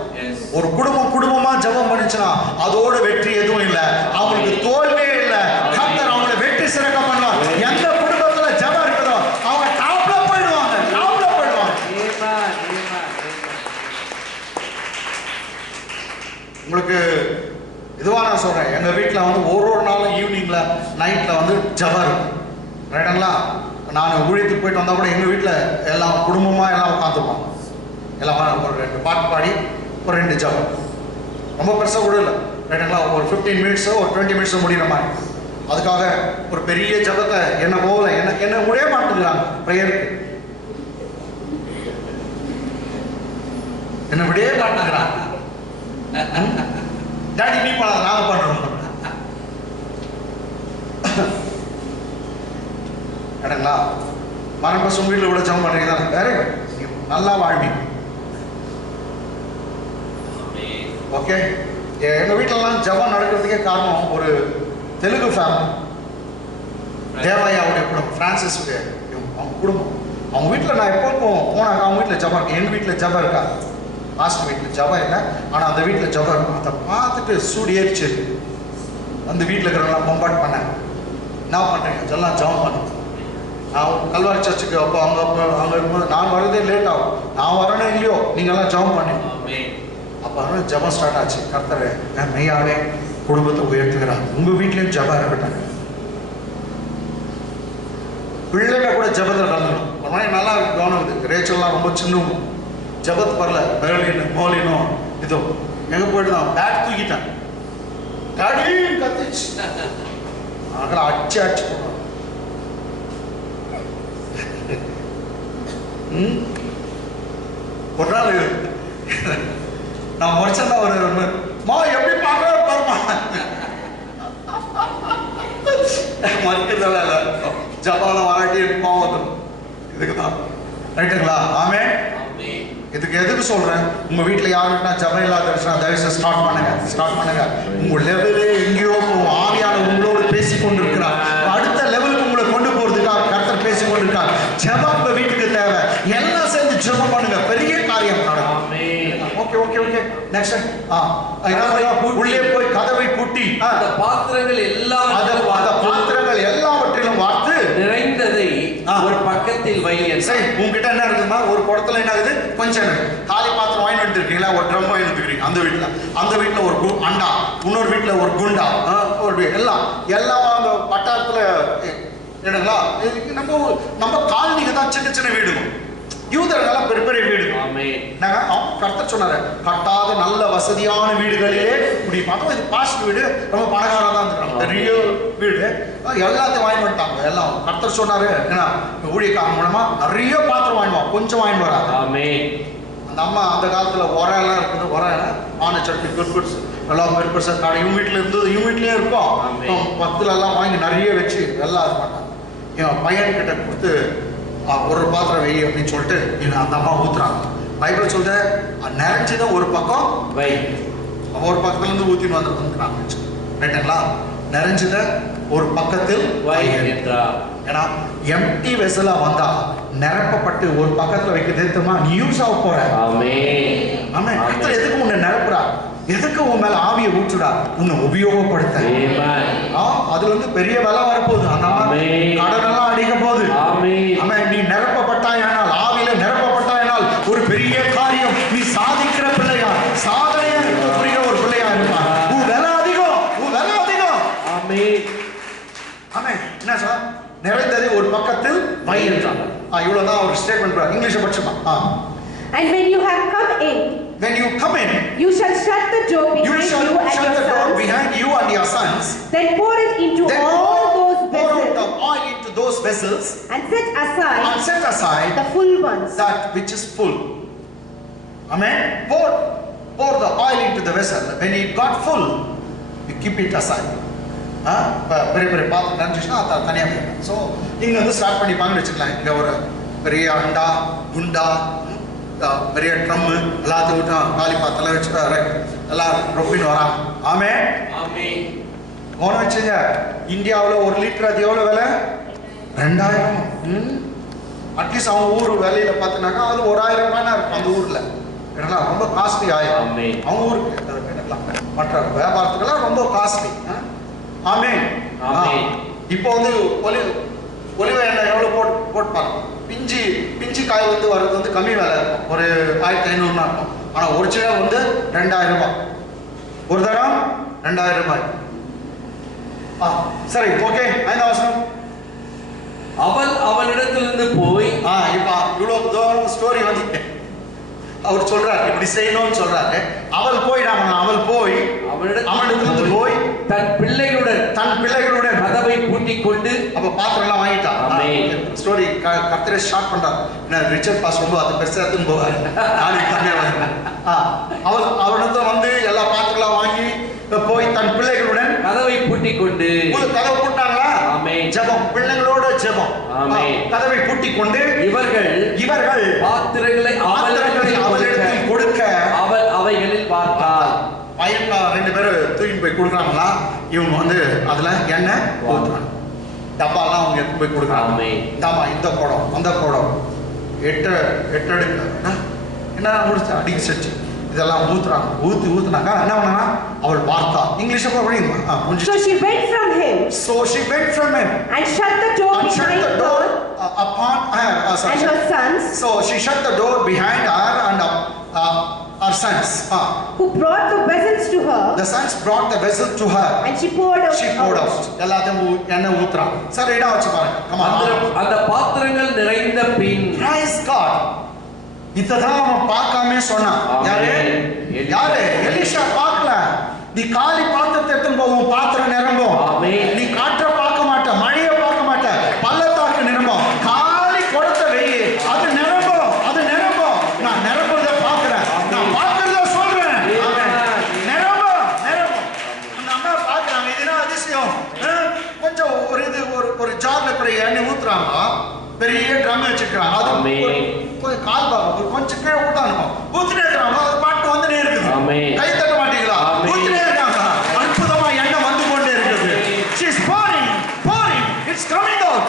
ஒரு குடும்பமா ஜெபம் பண்ணுச்சுன்னா அதோட வெற்றி எதுவும் இல்லை. அவங்களுக்கு தோல்வியே இல்லை. கர்த்தர் அவங்களை வெற்றி சிறக்க பண்ணுவார். எந்த குடும்பத்துல ஜெபம் இருக்குதோ அவங்க டாப்ல போயிடுவாங்க. உங்களுக்கு இதுவா நான் சொல்றேன், எங்க வீட்டுல வந்து ஒரு நாளும் ஈவினிங்ல நைட்ல வந்து ஜெபம் இருக்கும். ரைட்டுங்களா? நான் ஊழியத்துக்கு போயிட்டு வந்தா கூட எங்க வீட்டுல எல்லாம் குடும்பமா எல்லாம் உட்காந்துருப்பாங்க. எல்லாம் ஒரு 2 பாட்டு பாடி ஒரு 2 ஜெபம். ரொம்ப பெருசா கூட இல்லை. ரைட்டுங்களா? ஒரு 15 மினிட்ஸோ ஒரு 20 மினிட்ஸோ முடிகிற மாதிரி. அதுக்காக ஒரு பெரிய ஜெபத்தை என்ன போல என்ன முடிய மாட்டேங்கிறாங்க ப்ரேயருக்கு. என்ன விடவே மாட்டேங்கிறான். டாடி நீ பண்ண நாங்க பண்றோம். கடங்களா மரபஸ் உங்க வீட்டில் கூட ஜெபம் பண்றீங்க தான் வேற நல்லா வாழ்வீங்க. ஓகே, எங்க வீட்டிலலாம் ஜெபம் நடக்கிறதுக்கே காரணம் ஒரு தெலுங்கு ஃபேமிலி, தேவையாவுடைய குடும்பம், பிரான்சிஸ் அவங்க குடும்பம். அவங்க வீட்டில் நான் எப்போ போனாக்கா அவங்க வீட்டில் ஜபம் இருக்கு. எங்கள் வீட்டில் ஜபம் இருக்கா, லாஸ்ட் வீட்டில் ஜபம் இல்லை, ஆனால் அந்த வீட்டில் ஜபம் இருக்கும். அதை பார்த்துட்டு சூடு ஏறிச்சு. அந்த வீட்டில் இருக்கிறவங்களாம் பம்பாட் பண்ணேன். என்ன பண்ணுறீங்க எல்லாம் ஜபம் பண்ணேன். நான் கல்வாரி சர்ச்சுக்கு அப்போ அங்கே இருக்கும்போது நான் வரதே லேட் ஆகும். நான் வரணும் இல்லையோ நீங்கள்லாம் ஜபம் பண்ணீங்க. அப்போ ஜபம் ஸ்டார்ட் ஆச்சு. கர்த்தரை மெய்யாவே குடும்பத்தை உயர்த்துகிறார். உங்கள் வீட்லேயும் ஜபம் இருக்கட்டாங்க. பிள்ளைங்க கூட ஜபத்தில் கலந்துடும். ஒரு மாதிரி நல்லா கவனம் இது. ரேச்சல்லாம் ரொம்ப சின்னவங்க, ஜபத்து வரல, பெரலினும் மோலினும் இதோ எங்கே போயிட்டு தான் பேட் தூக்கிட்டான். கடியும் கத்திச்சு. அதெல்லாம் அடிச்சு அடிச்சு போடுறான். ஒரு நாள் நான் முடிச்சா ஒரு மா எப்படி பார்க்க பாருமா மறுக்கிறதால ஜபால வராட்டி பாவம் இதுக்கு தான். ரைட்டுங்களா? ஆமே. எதுக்கு சொல்றேன், உங்க வீட்டுல யாருன்னா ஜபம் இல்லாத தயவுசெய்து ஸ்டார்ட் பண்ணுங்க. உங்க லெவலே எங்கேயோ போகும். ஆவியான உங்களோடு பேசிக்கொண்டு இருக்கிறார். அடுத்த லெவலுக்கு உங்களை கொண்டு போறதுக்காக கர்த்தர் பேசிக்கொண்டு இருக்கார். ஜபம் உங்க வீட்டுக்கு தேவை. எல்லாம் சேர்ந்து ஜபம் பண்ணுங்க, பெரிய காரியம் நடக்கும். ஓகே நெக்ஸ்ட் உள்ளே போய் கதவை பூட்டி அந்த பாத்திரங்கள் எல்லாவற்றிலும் வார்த்து நிறைந்ததை ஒரு பக்கத்தில் வை. சரி, உங்ககிட்ட என்ன இருக்குமா, ஒரு குடத்துல என்ன ஆகுது, கொஞ்சம் காலி பாத்திரம் வாங்கி வந்துருக்கீங்களா, ஒரு ட்ரம் வாங்கி வந்துருக்கீங்க. அந்த வீட்டுல ஒரு அண்டா, இன்னொரு வீட்டுல ஒரு குண்டா, ஒரு எல்லாம் அந்த வட்டாரத்துல என்னங்களா, நம்ம காலனிக்கு தான் சின்ன வீடுங்க. யூதர்களெல்லாம் பெரிய வீடு. கர்த்தர் சொன்னாரு, கட்டாத நல்ல வசதியான வீடுகளிலே குடியிருப்பாங்க. இது பாஸ்ட் வீடு, ரொம்ப பணக்காரங்க தான் இருக்கிறாங்க, பெரிய வீடு. எல்லாத்தையும் வாங்கி வந்துட்டாங்க. எல்லாம் கர்த்தர் சொன்னாரு, ஏன்னா ஊழியக்காரன் மூலமா நிறைய பாத்திரம் வாங்கிடுவான், கொஞ்சம் வாங்கி வராது. அந்த அம்மா அந்த காலத்துல உரம் இருக்குது, உரம் ஆனச்சட்டி பெருப்பெருசு எல்லாம் பெருப்பெருசா கடை இவங்க வீட்டுல இருந்தது, இவங்க வீட்லயே இருக்கும். 10 எல்லாம் வாங்கி நிறைய வச்சு எல்லாம் இது பண்ணாங்க. என் பையன் கிட்ட கொடுத்து ஒரு பாத்திரம் வை அப்படின்னு சொல்லிட்டு அந்த அம்மா ஊத்துறாங்க. பைபிள் சொல்ற நிறைஞ்சத ஒரு பக்கம் வை, ஒரு பக்கத்துல இருந்து ஊத்தின்னு வந்துருக்காங்க. ரைட்டுங்களா? நிறைஞ்சத ஒரு பக்கத்தில் வை என்றார். ஏன்னா எம்டி வெசலா வந்தா நிரப்பப்பட்டு ஒரு பக்கத்துல வைக்க தெரியுமா, நீ யூஸ் ஆக போற. ஆமா, கர்த்தர் எதுக்கு உன்னை நிரப்புறா, எதுக்கு உன் மேல ஆவியை ஊற்றுடா, உன்னை உபயோகப்படுத்த. அதுல இருந்து பெரிய வேலை வரப்போகுது. அந்த கடனெல்லாம் அடிக்க போகுது. நீ நிரப்பப்பட்டாயானால், ஆவியில நிரப்பப்பட்டாயானால் ஒரு பெரிய காரியம் நீ சாதிக்கிற பிள்ளையா, சாதனையா புரிய ஒரு பிள்ளையா இருப்பான். உன் வேலை அதிகம். ஆமே. என்ன சார், நிறைந்ததை ஒரு பக்கத்தில் வை என்றாங்க. இவ்வளவுதான் ஒரு ஸ்டேட்மெண்ட். இங்கிலீஷ் படிச்சுமா. And when you have come in, you shall shut the door behind you and your sons. Then pour it into all those vessels. Pour out the oil into those vessels. And set aside the full ones. That which is full. Amen. Pour the oil into the vessel. When it got full, you keep it aside. பெரிய பாத்திரம் நினைச்சுன்னா தனியாக போயிடும். ஸோ இங்கே வந்து ஸ்டார்ட் பண்ணிப்பாங்கன்னு வச்சுக்கலாம். இங்கே ஒரு பெரிய அண்டா, குண்டா, பெரிய ட்ரம்மு எல்லாத்தையும் விட்டு காலி பாத்திரம் வச்சுட்டாரு, எல்லாம் ரொப்பின்னு வராங்க. ஆமே. கவனம் வச்சுங்க, இந்தியாவில் 1 லிட்டர் அது எவ்வளோ விலை? 2000. அட்லீஸ்ட் அவங்க ஊர் விலையில பார்த்தீங்கன்னாக்கா அது 1000 ரூபாய்னா இருக்கும் அந்த ஊரில். இதெல்லாம் ரொம்ப காஸ்ட்லி ஆயிரும் அவங்க ஊருக்கு. மற்ற வியாபாரத்துக்கெல்லாம் ரொம்ப காஸ்ட்லி. ஆமே. இப்போ வந்து ஒலிவ எண்ணெய் எவ்வளோ போட்டுப்பாங்க. பிஞ்சு காய் வந்து வர்றது வந்து கம்மி விலை இருக்கும், ஒரு 1500 இருக்கும். ஆனால் ஒரிஜினல் வந்து 2000 ரூபாய். ஒரு தரம் 2000 ரூபாய். சரி, ஓகே. 5வது வசனம். அவளிடத்திலிருந்து போய் இப்போ இவ்வளோ தூரம் ஸ்டோரி வந்து அவர் சொல்றாரு, இப்படி செய்யணும்னு சொல்றாரு. அவள் போய் அவளிடத்திலிருந்து போய் தன் பிள்ளைகளுடன் கதவை பூட்டிக் கொண்டு, அப்ப பாத்திரம் எல்லாம் வாங்கிட்டான். ஸ்டோரி கர்த்தரே ஸ்டார்ட் பண்றார். என்ன ரிச்சர்ட் பாஸ் ரொம்ப அது பெருசா எடுத்துன்னு போவார். நாளைக்கு கம்மியா வரும். அவனிடத்துல வந்து எல்லா பாத்திரங்களும் வாங்கி போய் தன் பிள்ளைகளுடன் கதவை பூட்டிக் கொண்டு கதவை பூட்டாங்களா? ஜெபம், பிள்ளைகளோட ஜெபம். கதவை பூட்டிக் கொண்டு இவர்கள் பாத்திரங்களை அவளிடத்தில் கொடுக்க அவள் அவைகளில் பார்த்தாள். பையன் 2 பேரும் தூக்கி போய் கொடுக்குறாங்களா? இவங்க வந்து அதுல எண்ணெய் ஊத்துறாங்க. டப்பாலாம் அவங்க எடுத்து போய் கொடுக்குறாங்க. இந்தாமா இந்த குடம் அந்த குடம் 8 எடுக்க என்ன முடிச்சு அடிக்க செஞ்சு இதெல்லாம் ஊத்துறாங்க. ஊத்துனாக்கா என்ன பண்ணா அவள் பார்த்தா இங்கிலீஷ்ல படிங்க. So she went from him. And shut the door behind her upon her and her sons. So she shut the door behind her and her sons. Who brought the vessels to her. The sons brought the vessel to her. And she poured out. எல்லாத்தையும் எண்ணெய் ஊத்துறாங்க. சரி இடம் வச்சு பாருங்க. Come on. அந்த பாத்திரங்கள் நிறைந்த பின் Praise God. இததான் அவன் பார்க்காம சொன்னான். யாரு எலிஷா பார்க்கல. நீ காலி பாத்திரத்தை எடுத்துன்னு போவோம், பாத்திரம் நிரம்பும். நீ காற்ற பார்க்க மாட்ட, மழைய பார்க்க மாட்ட, பள்ளத்தாக்கு நிரம்பும். காலி கொடுத்த வெயி அது நிரம்பும். நான் நிரம்புறத பார்க்கிறேன், நான் பார்க்கறத சொல்றேன். நிரம்பும். நம்ம பார்க்கறாங்க. இதுனா அதிசயம். கொஞ்சம் ஒரு ஜார்ல இருக்கிற எண்ணெய் ஊத்துறாங்க. பெரிய ட்ரம் வச்சிருக்காங்க. அது கொஞ்சம் கால் பாக்க கொஞ்சம் கீழே விட்டானுங்க. ஊத்தினே இருக்காங்க. அது பாட்டு வந்துட்டே இருக்குது. கை தட்ட மாட்டீங்களா? ஊத்தினே இருக்காங்க. அற்புதமா எண்ணெய் வந்து கொண்டே இருக்குது. She is pouring. It's coming out.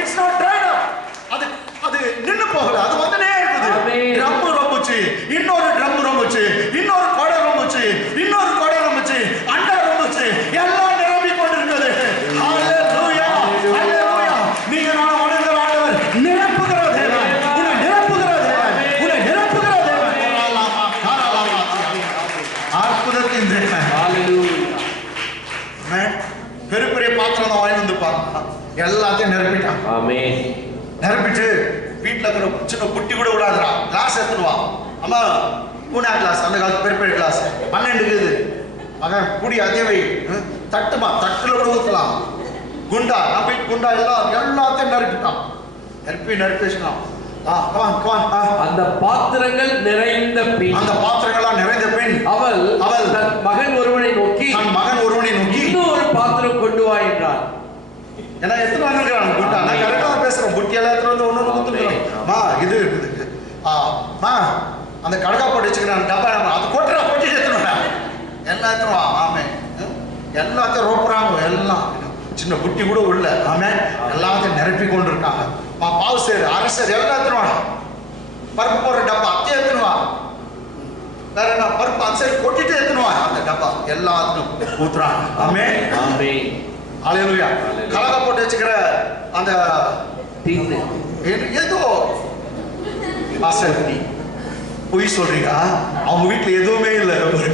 It's not dried up. அது நின்னு போகல. அது வந்துட்டே இருக்குது. ட்ரம் ரொம்புச்சு, இன்னொரு ட்ரம் ரொம்புச்சு, இன்னொரு குடம் ரொம்புச்சு, இன்னொரு குடம் ரொம்புச்சு, அண்டா ரொம்புச்சு, எல்லாம் நிரம்பி கொண்டிருக்கிறது. ஹalleluya. நீங்க நான் நிரப்புகிற தேவன். உன்னை நிரப்புகிற தேவன். அற்புதத்தின் தேவன். பெரிய பாத்திரம் வாங்கி வந்து பாருங்க. எல்லாத்தையும் நிரப்பிட்டான். நிரப்பிட்டு வீட்டுல இருக்கிற சின்ன குட்டி கூட விடாதுடா. கிளாஸ் எடுத்துருவா. அம்மா பூனா கிளாஸ், அந்த காலத்து பெரிய கிளாஸ் 12 இருக்குது. மகன் குடி அதே வை. தட்டுல கூட ஊத்தலாம். குண்டா எல்லாத்தையும் நிரப்பிட்டான். நெருப்பேசினான். அந்த பாத்திரங்கள் நிறைந்த பின் அவள் தன் மகன் ஒருவனை நோக்கி இன்னொரு பாத்திரம் கொண்டு வா என்றார். ஏன்னா எத்தனை வாங்கிக்கிறான் குண்டா? நான் கரெக்டா பேசுறேன். புட்டியெல்லாம் எடுத்துட்டு வந்து ஒண்ணு கொடுத்துருக்கேன். இது இருக்குது. அந்த கடகா போட்டு வச்சுக்கிறான். டப்பா அது கொட்டிட்டு எடுத்துருவா. எல்லாம் எடுத்துருவா. ஆமே எல்லாத்தையும் ரோப்புறாங்க. எல்லாம் சின்ன குட்டி கூட உள்ள. ஆமே எல்லாத்தையும் நிரப்பி கொண்டு இருக்காங்க. பாவு சேரு அரசர் எல்லாம் எடுத்துருவாங்க. பருப்பு போடுற டப்பா அத்தையும் எடுத்துருவா. வேற என்ன பருப்பு அந்த சைடு கொட்டிட்டு எடுத்துருவா. அந்த டப்பா எல்லாத்தையும் ஊத்துறாங்க. ஆமே ஹalleluya. கலகா போட்டு வச்சுக்கிற அந்த ஏதோ ஆசை பொய் சொல்றீங்க. அவங்க வீட்டுல எதுவுமே இல்லை. ஒரு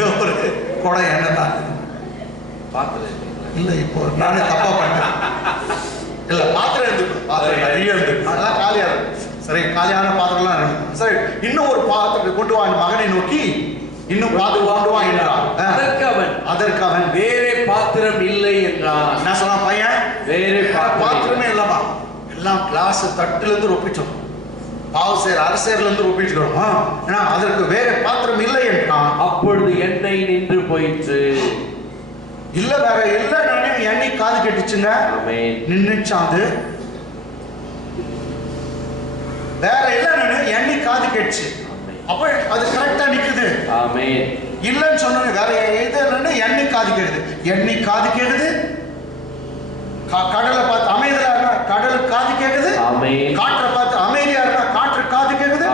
குடம் எண்ணெய் தான். இல்ல இப்போ நானே தப்பா பண்ணேன். இல்ல பாத்திரம் இருக்கு. பாத்திரம் நிறைய இருக்கு. அதெல்லாம் காலியா இருக்கு. சரி காலியான பாத்திரம்லாம் இருக்கு. சரி இன்னும் ஒரு பாத்திரத்தை கொண்டு வா மகனை நோக்கி. இன்னும் பாத்திரம் கொண்டு வா என்றான். அதற்கு அவன் வேறே பாத்திரம் இல்லை என்றான். என்ன சொன்னா பையன்? வேறே பாத்திரமே இல்லமா. எல்லாம் கிளாஸ் தட்டுல இருந்து ரொப்பிச்சோம். பாவு சேர் அரசேர்ல இருந்து ரொப்பிச்சுக்கிறோம். ஏன்னா அதற்கு வேற பாத்திரம் இல்லை என்றான். அப்பொழுது எண்ணெய் நின்று போயிற்று. இல்ல வேற இல்ல. நானே எண்ணெய் காது கெட்டுச்சுங்க. நின்னுச்சாது. வேற இல்ல. நானு எண்ணெய் காது கெட்டுச்சு. அப்ப அது கரெக்டா நிக்குது. இல்லன்னு சொன்ன வேற எது இல்லைன்னு எண்ணெய் காது கேடுது. எண்ணெய் காது கேடுது. கடலை பார்த்து அமைதியா இருந்தா கடலுக்கு காது கேக்குது. காற்றை பார்த்து அமைதியா இருந்தா காற்று காது கேக்குது.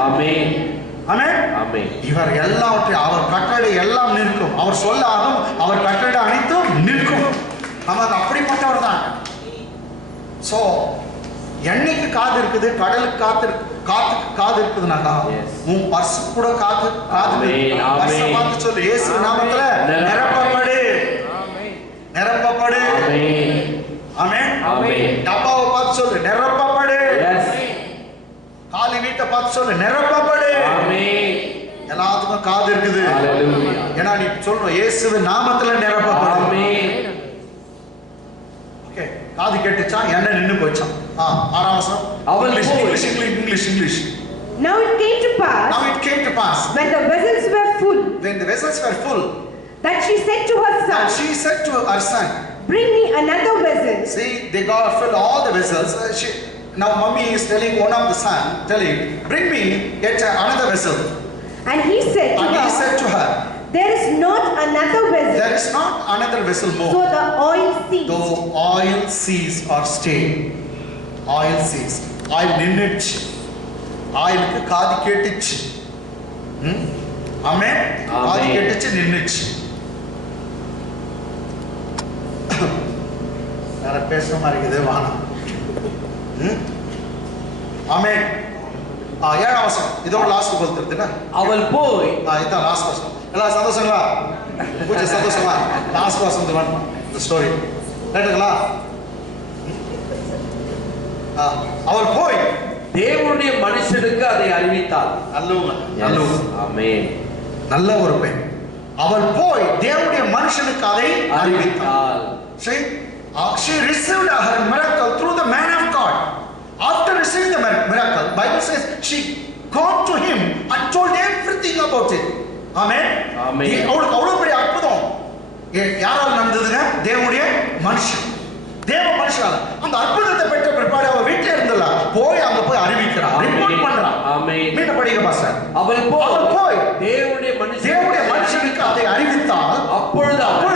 இவர் எல்லாவற்றையும் அவர் கட்டளை எல்லாம் நிற்கும். அவர் சொல்ல ஆகும். அவர் கட்டளை அனைத்தும் நிற்கும். நமக்கு அப்படிப்பட்டவர் தான். சோ எண்ணெய்க்கு காது இருக்குது, கடலுக்கு காது இருக்குதுனாக்கா உன் பர்ஸ் கூட காது பர்ஸை பார்த்து சொல்லு, இயேசு நாமத்துல நிரப்பப்படு. ஆமென். டப்பாவை பார்த்து சொல்லு நிரப்பப்படு. காலி வீட்டை பார்த்து சொல்லு நிரப்பப்படு. எல்லாத்துக்கும் காது இருக்குது. ஏன்னா நீ சொல்ற இயேசுவின் நாமத்துல நிரப்பப்படு. ஓகே காது கேட்டுச்சா எண்ணெய் நின்னு போச்சாம். ஆறாம் வசனம். அவள் English. Now it came to pass when the vessels were full that she said to her son, bring me another vessel. See, they got filled all the vessels. Now mommy is telling one of the son, bring me yet another vessel. And he said to her, there is not another vessel more. So the oil seas are staying. Oil seas. Oil நின்னுச்சு. ஆயிலுக்கு காது கேட்டுச்சு. ஆமென். காது கேட்டுச்சு நின்னுச்சு. வேற பேசுற மாதிரி இருக்குது வானா. ஆமென். ஏழாம் வசனம். இதோட லாஸ்ட் சொல்லிருதுனா அவள் போய் இதான் லாஸ்ட் வசனம். எல்லாம் சந்தோஷங்களா? பூஜை சந்தோஷமா? லாஸ்ட் வசனம் தான் இந்த ஸ்டோரி. கேட்டுங்களா? அவள் போய் தேவனுடைய மனுஷனுக்கு அதை அறிவித்தாள். நல்லவங்க. ஆமென். நல்ல ஒரு பெண். அவள் போய் தேவனுடைய மனுஷனுக்கு அதை அறிவித்தாள். She received her miracle through the man of God. After receiving the miracle, Bible says she gone to him and told everything about it. Amen. அவளுக்கு அவ்வளவு பெரிய அற்புதம் யாரால் நடந்ததுங்க? தேவனுடைய மனுஷன். தேவ மனுஷனால அந்த அற்புதத்தை பெற்ற பிற்பாடு அவ வீட்டில இருந்தல போய் அங்க போய் அறிவிக்கிறான், ரிப்போர்ட் பண்றான். ஆமென். மீண்டும் படிங்க பாஸ்டர். அவள் போய் தேவனுடைய மனுஷனுக்கு அதை அறிவித்தால் அப்பொழுது அவன்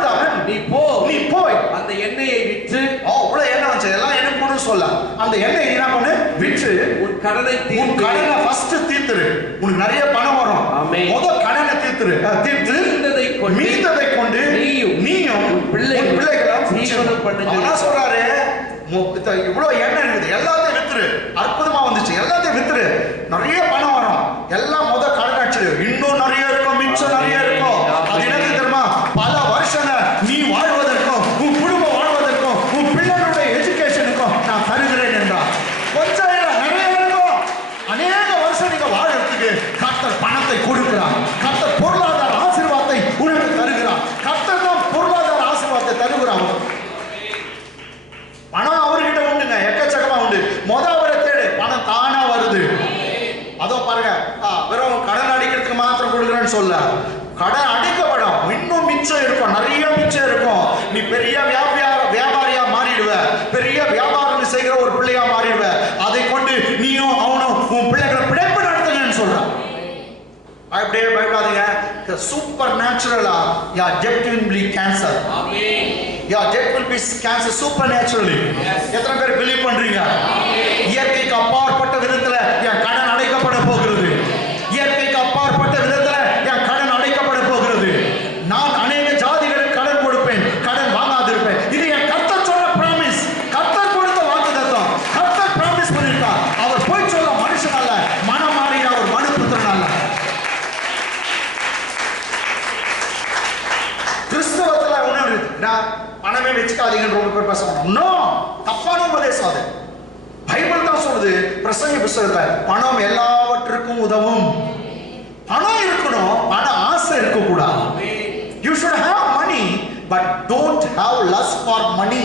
நீ போய் அந்த எண்ணெயை விற்று அவ்வளவு எண்ணெய் வந்து எல்லாம் எனக்கு கொண்டு சொல்ல அந்த எண்ணெயை என்ன பண்ணு விற்று உன் கடனை ஃபர்ஸ்ட் தீர்த்துரு. உனக்கு நிறைய பணம் வரும். முதல் கடனை தீர்த்து மீந்ததை கொண்டு நீயும் உன் பிள்ளைகளும் ஜீவனம் பண்ணுங்க. சொல்றாரு இவ்வளவு எண்ணெய் இருக்குது எல்லாத்தையும் வித்துரு. அற்புதமா வந்துச்சு. எல்லாத்தையும் வித்துரு. நிறைய பணம் வரும். எல்லாம் முதல் கடன் அடிச்சிடு. இன்னும் நிறைய இருக்கும், மிச்சம் நிறைய இருக்கும். அது என்னது தெரியுமா? பல வருஷங்கள் நீ வாழ்வதற்கும் உன் குடும்பம் வாழ்வதற்கும் உன் பிள்ளைகளுடைய எஜுகேஷனுக்கும் நான் தருகிறேன் என்றார். கொஞ்சம் நிறைய இருக்கும். அநேக வருஷம் நீங்க வாழறதுக்கு கர்த்தர் பணத்தை கொடுக்கிறார். கர்த்தர் பொருளாதார ஆசீர்வாதத்தை உனக்கு தருகிறார். கர்த்தர் தான் பொருளாதார ஆசீர்வாதத்தை தருகிறார். பணம் அவர்கிட்ட உண்டுங்க, எக்கச்சக்கமா உண்டு. அவரை தேடு, பணம் தானா வருது. அதோ பாருங்க, வெறும் கடன் அடிக்கிறதுக்கு மாத்திரம் கொடுக்குறேன்னு சொல்ல, கடன் அடிக்கப்படும், இன்னும் மிச்சம் இருக்கும், நிறைய மிச்சம் இருக்கும். நீ பெரிய வியாபாரியா மாறிடுவ, பெரிய வியாபாரம் செய்கிற ஒரு பிள்ளையா மாறிடுவ. அதை கொண்டு நீயும் அவனும் உன் பிள்ளைகளை பிழைப்பு நடத்துங்கன்னு சொல்றான். அப்படியே பயப்படாதீங்க. சூப்பர் நேச்சுரலா your debt will be cancer. Amen. your debt will be cancer supernaturally. எத்தனை பேர் பிலீவ் பண்றீங்க? இயற்கைக்கு அப்பாற்பட்ட விதத்துல என் கடன் அடைக்கப்பட போகிறது. இயற்கைக்கு அப்பாற்பட்ட விதத்துல என் கடன் அடைக்கப்பட போகிறது. நான் அநேக ஜாதிகளுக்கு கடன் கொடுப்பேன், கடன் வாங்காதிருப்பேன். இது என் கர்த்தர் சொன்ன பிராமிஸ். கர்த்தர் கொடுத்த வாக்குத்தத்தம். கர்த்தர் பிராமிஸ் பண்ணிருக்கார். அவர் போய் சொல்ல மனுஷன் அல்ல, மனம் மாறின ஒரு மனுபுத்திரன் அல்ல. கிறிஸ்தவத்துல உணர்வு பணமே வச்சுக்காதீங்கன்னு ரொம்ப பேர் பேசுறாங்க. இன்னும் தப்பான உபதேசம் அது. பைபிள் தான் சொல்லுது பிரசங்க புத்தகத்துல பணம் எல்லாவற்றுக்கும் உதவும். பணம் இருக்கணும், பண ஆசை இருக்க கூடாது. You should have money but don't have lust for money.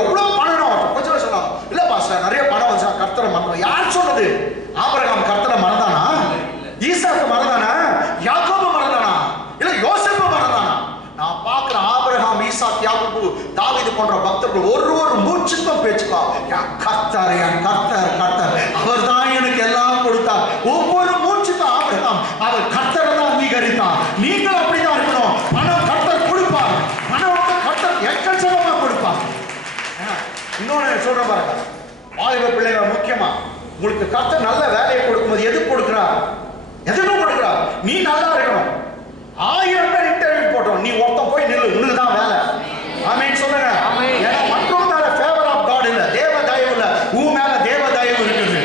எவ்வளவு பணம் கொஞ்சம் சொல்லலாம். இல்ல பாஸ்டர் நிறைய பணம் வந்துச்சா கர்த்தரை மறந்துடும். யார் சொன்னது? ஆபிரகாம் கர்த்தரை மறந்தானா? ஈசாக்கு மறந்தானா? யாக்கோபு மறந்தானா? இல்ல யோசேப்பு மறந்தானா? நான் பார்க்கிறேன் ஆபிரகாம், ஈசாக், யாக்கோபு, தாவீது போன்ற பக்தர்கள் ஒரு மூச்சுக்கும் பேச்சுக்கும் என் கர்த்தர் அவர் தான் எனக்கு எல்லாம் கொடுத்தார். ஒவ்வொரு மூச்சுக்கும் ஆபிரகாம் அவர் கர்த்தரை தான் அங்கீகரித்தார். நீங்கள் அப்படிதான் இருக்கணும். பணம் கர்த்தர் கொடுப்பார். பணம் கர்த்தர் எக்கச்சக்கமா கொடுப்பார். இன்னொன்னு சொல்ற பாருங்க, வாலிப பிள்ளைகள் முக்கியமா உங்களுக்கு கர்த்தர் நல்ல வேலையை கொடுக்கும்போது எது கொடுக்கிறார்? எதுவும் கொடுக்கிறார். நீ நல்லா இருக்கணும். 1000 பேர் இன்டர்வியூ போட்டோம், நீ ஒருத்தன் போய் நில்லு, உனக்கு தான் வேலை. ஆமென் சொல்லுங்க. ஏன்னா மற்றவங்க மேல ஃபேவர் ஆஃப் காட் இல்ல, தேவ தயவு இல்ல, உன் மேல தேவ தயவு இருக்குது.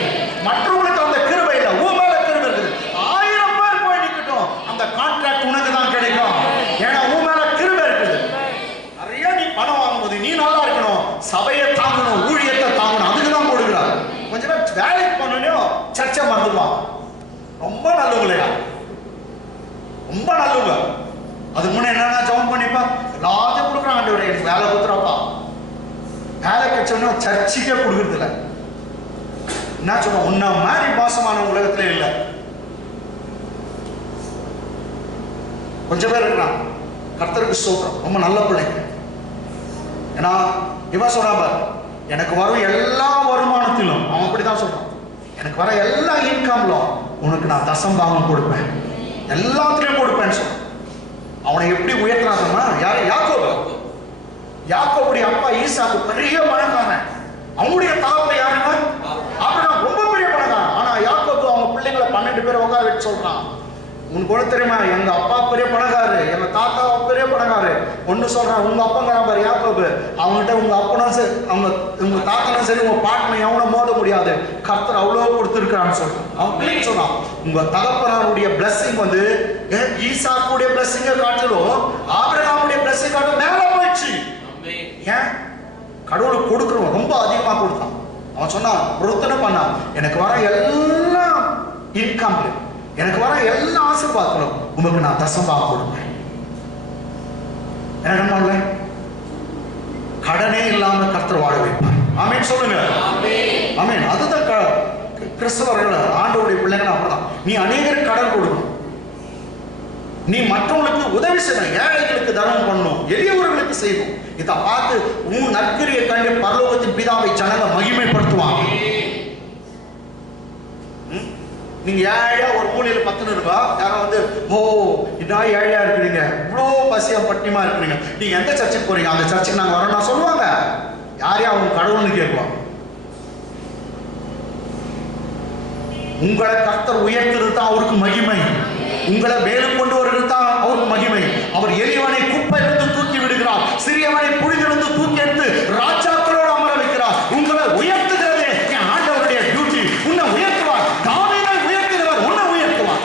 மற்றவங்களுக்கு அந்த கிருபை இல்ல, உன் மேல கிருபை இருக்குது. 1000 பேர் போய் நிக்கட்டும், அந்த கான்ட்ராக்ட் உனக்கு தான் கிடைக்கும். ஏன்னா உன் மேல கிருபை இருக்குது. நிறைய நீ பணம் வாங்கும்போது நீ நல்லா இருக்கணும், சபையை தாங்கணும், ஊழியத்தை தாங்கணும், அதுக்கு தான் கொடுக்குறாரு. கொஞ்ச நேரம் வேலைக்கு பண்ணணும், சர்ச்சை மறந்துடுவான். ரொம்ப நல்லவங்களையா, ரொம்ப நல்லவங்க. அதுக்கு முன்னே என்னன்னா ஜெபம் பண்ணிப்பா, எல்லாத்தையும் கொடுக்குறான். ஆண்டவரே எனக்கு வேலை கொடுத்துறாப்பா, வேலை கிடைச்சோன்னா சர்ச்சுக்கே கொடுக்கறது இல்லை. என்ன சொல்றோம், உன்ன மாதிரி மோசமான உலகத்துல இல்லை. கொஞ்சம் பேர் இருக்கிறான், கர்த்தருக்கு ஸ்தோத்திரம், ரொம்ப நல்ல பிள்ளைங்க. ஏன்னா இவன் சொல்றான் பாரு, எனக்கு வரும் எல்லா வருமானத்திலும், அவன் அப்படிதான் சொல்றான், எனக்கு வர எல்லா இன்கம்லும் உனக்கு நான் தசம்பாகம் கொடுப்பேன், எல்லாத்துலயும் கொடுப்பேன்னு சொல்றான். அவனை எப்படி உயர்த்தினாங்கன்னா, யாரு? யாக்கோபு. யாக்கோபுடைய அப்பா ஈசாக்கு பெரிய பணக்காரன். அவனுடைய தகப்பன் யாருன்னா ஆபிரகாம், ரொம்ப பெரிய பணக்காரன். ஆனா யாக்கோபு அவங்க பிள்ளைங்களை 12 பேர் உட்கார வச்சு சொல்றான், உனக்கு ஒண்ணு தெரியுமா, எங்க அப்பா பெரிய பணக்காரு, எங்க தாத்தா பெரிய பணக்காரு. ஒண்ணு சொல்றான், உங்க அப்பங்கிறான் பாரு யாக்கோபு, அவங்ககிட்ட உங்க அப்பனும் சரி, உங்க தாத்தனும் சரி, உங்க பாட்டனும் எவனும் மோத முடியாது, கர்த்தர் அவ்வளவு கொடுத்துருக்கான்னு சொல்றான். அவன் பிள்ளைங்க சொன்னான், உங்க தகப்பனுடைய பிளஸிங் வந்து ஈசாக்குடைய பிளஸிங்க காட்டிலும் ஆபிரகாமுடைய பிளஸிங் காட்டிலும் மேல போயிடுச்சு. ஏன்? கடவுளுக்கு கொடுக்குறவன் ரொம்ப அதிகமா கொடுத்தான். அவன் சொன்னான், பொருத்தனை பண்ணான், எனக்கு வர எல்லா இன்கம்ல, எனக்கு வர எல்லா ஆசீர்வாதங்களும் உங்களுக்கு நான் தசம்பாகம் கொடுப்பேன். என்ன கடனே இல்லாம கர்த்தர் வாழ வைப்பார். ஆமென் சொல்லுங்க. ஆமென். அதுதான் கிறிஸ்தவர்கள் ஆண்டவருடைய பிள்ளைகள் அப்படிதான். நீ அநேகருக்கு கடன் கொடுக்கணும், நீ மற்றவங்களுக்கு உதவி செய்யணும், ஏழைகளுக்கு தர்மம் பண்ணணும், எளியவர்களுக்கு செய்யணும். இதை பார்த்து உன் நற்கிரியை கண்டு பரலோகத்தின் பிதாவை ஜனங்க மகிமைப்படுத்துவாங்க. நீங்க ஏழையா ஒரு மூலையில 10 ரூபாய் யாரும் வந்து, ஓ இதான் ஏழையா இருக்கிறீங்க, இவ்வளோ பசியா பட்டியமா இருக்கிறீங்க, நீங்க எந்த சர்ச்சுக்கு போறீங்க, அந்த சர்ச்சுக்கு நாங்க வரோம்னா சொல்லுவாங்க. யாரையா அவங்க கடவுள்னு கேட்பாங்க. உங்களை கர்த்தர் உயர்த்துறது தான் அவருக்கு மகிமை, உங்களை மேலும் கொண்டு வருகிறது தான் அவருக்கு மகிமை. அவர் எளியவனை குப்பையிலிருந்து தூக்கி விடுகிறார், சிறியவனை புனிதிலிருந்து தூக்கி எடுத்து ராஜாக்களோடு அமர வைக்கிறார். உங்களை உயர்த்துகிறதே என் ஆண்டவருடைய டியூட்டி. உன்னை உயர்த்துவார், தாவீதை உயர்த்துகிறவர் உன்னை உயர்த்துவார்.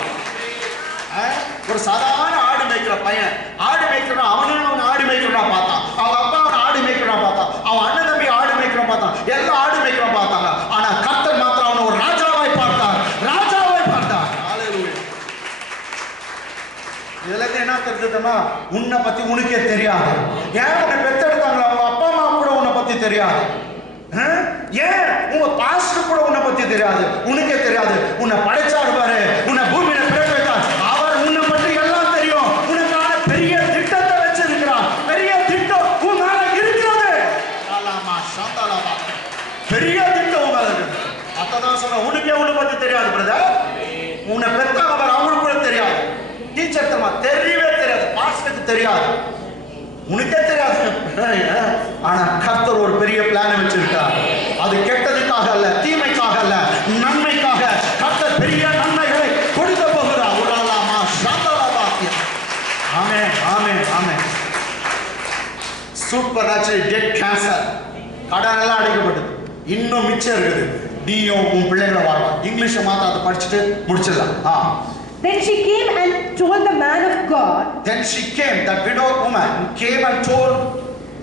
ஒரு சாதாரண ஆடு மேய்க்கிற பையன், ஆடு மேய்க்கிறா, அவனும் ஆடு மேய்க்கிறா பார்த்தான், அவங்க அப்பா அவன் ஆடு மேய்க்கிறா பார்த்தான், அவன் அண்ணன் தம்பி ஆடு மேய்க்கிறா பார்த்தான், எல்லாம் ஆடு மேய்க்கிறா பார்த்தாங்க. ஆனா கர்த்தர் மாத்திரம் அவனை ஒரு ராஜாவாய் பார்த்தார், ராஜாவாய் பார்த்தார். இதுல என்ன தெரிஞ்சதுன்னா, உன்னை பத்தி உனக்கே தெரியாது. ஏன் உன்னை பெத்தெடுத்தாங்களா அவங்க அப்பா அம்மா கூட உன்னை பத்தி தெரியாது. ஏன் உங்க பாஸ்டர் கூட உன்னை பத்தி தெரியாது, உனக்கே தெரியாது. உன்னை படைச்சாரு பாரு, உன்னை பூமியில பிறக்க வைத்தார், அவர் உன்னை பற்றி எல்லாம் தெரியும். உனக்கான பெரிய திட்டத்தை வச்சிருக்கிறார், பெரிய திட்டம் உன் மேல இருக்கிறது. பெரிய திட்டம் உன் மேல இருக்கு. அதான் சொல்ற, உனக்கே உன்னை பத்தி தெரியாது பிரதர். உன்னை பெத்தாங்க பாரு, அவங்களுக்கு கூட தெரியாது. டீச்சர் தெரியுமா, தெரியவே தெரியாது, பாஸ்டருக்கு தெரியாது, உனக்கே தெரியாது. ஆனா கர்த்தர் ஒரு பெரிய பிளான் வச்சிருக்கார். அது கெட்டதுக்காக அல்ல, தீமைக்காக அல்ல, நன்மைக்காக. கர்த்தர் பெரிய நன்மைகளை கொடுக்க போகிறார். உடலாமா சாந்தலாபாக்கியம். ஆமென், ஆமென், ஆமென். சூப்பர் நேச்சுரல் டெட் கேன்சர், கடன் எல்லாம் அடைக்கப்பட்டது, இன்னும் மிச்சம் இருக்குது. நீயும் உன் பிள்ளைகளை வாழ்வா. இங்கிலீஷை மாத்த அதை படிச்சுட்டு முடிச்சிடலாம். Then she came and told the man of God. Then she came, that widow woman came and told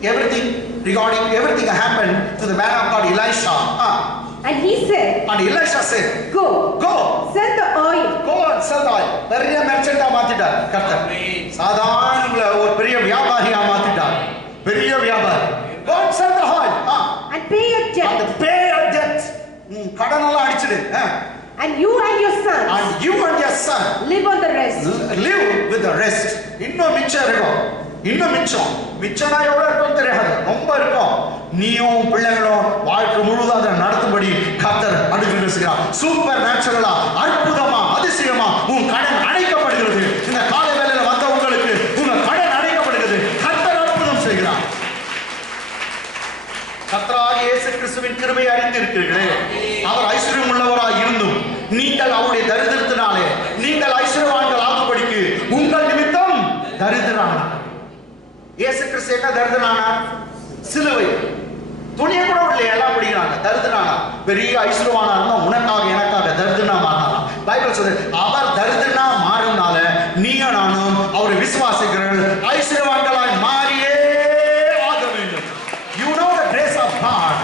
everything regarding everything that happened to the man of God, Elisha. And he said, and Elisha said, go, sell the oil. Go and sell the oil. பெரிய மெர்ச்சன்டா மாத்திட்டார் கர்த்தர். சாதாரண ஒரு பெரிய வியாபாரியா மாத்திட்டார், பெரிய வியாபாரி. Go and sell the oil. And pay your debt. And pay your debt. கடன் எல்லாம் அடிச்சிடு. And you and your son. And you and your son. Live on the rest. Live with the rest. இன்னும் மிச்சம் இருக்கும், இன்னும் மிச்சம். மிச்சம்னா எவ்வளவு இருக்கும் தெரியாது, ரொம்ப இருக்கும். நீயும் பிள்ளைகளும் வாழ்க்கை முழுவதும் அதை நடத்தும்படி கர்த்தர் அனுகிரகம் செய்கிறார். சூப்பர் நேச்சுரலா, அற்புதமா, அதிசயமா உன் கடன் அடைக்கப்படுகிறது. இந்த காலை வேளையில வந்த உங்களுக்கு உங்க கடன் அடைக்கப்படுகிறது. கர்த்தர் அற்புதம் செய்கிறார். கர்த்தராகிய இயேசு கிறிஸ்துவின் கிருபையை அறிந்திருக்கிறீர்களே. அவர் ஐஸ்வர்யம் உள்ளவராய் இருந்தும் நீங்கள் அவருடைய தரித்திரத்தினாலே நீங்கள் ஐஸ்வர்யவான்கள் ஆகும்படிக்கு உங்கள் நிமித்தம் தரித்திரனானார். இயேசு கிறிஸ்து என்ன தரித்திரனானார்? சிலுவை. துணியை கூட இல்லையா, எல்லாம் படிக்கிறாங்க. தரித்திரனானா பெரிய ஐஸ்வர்யவானா இருந்தா உனக்காக எனக்காக தரித்திரனா மாறினாரா. பைபிள் சொல்லுது, அவர் தரித்திரனா மாறினால நீயும் நானும் அவரை விசுவாசிக்கிறவர்கள் ஐஸ்வர்யவான்களாய் மாறியே ஆக வேண்டும். You know the grace of God.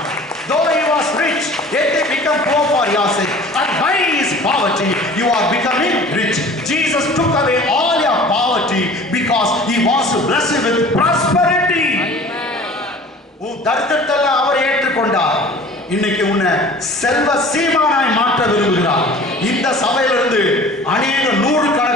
Though he was rich, yet he became poor for your sake. And by his poverty, you are becoming rich. Jesus took away all your poverty because he wants to bless you with prosperity. உன் தரித்திரத்தெல்லாம் அவர் உன்னை செல்வ சீமானாய் மாற்ற விரும்புகிறார். இந்த சபையிலிருந்து அநேக 100 கணக்கான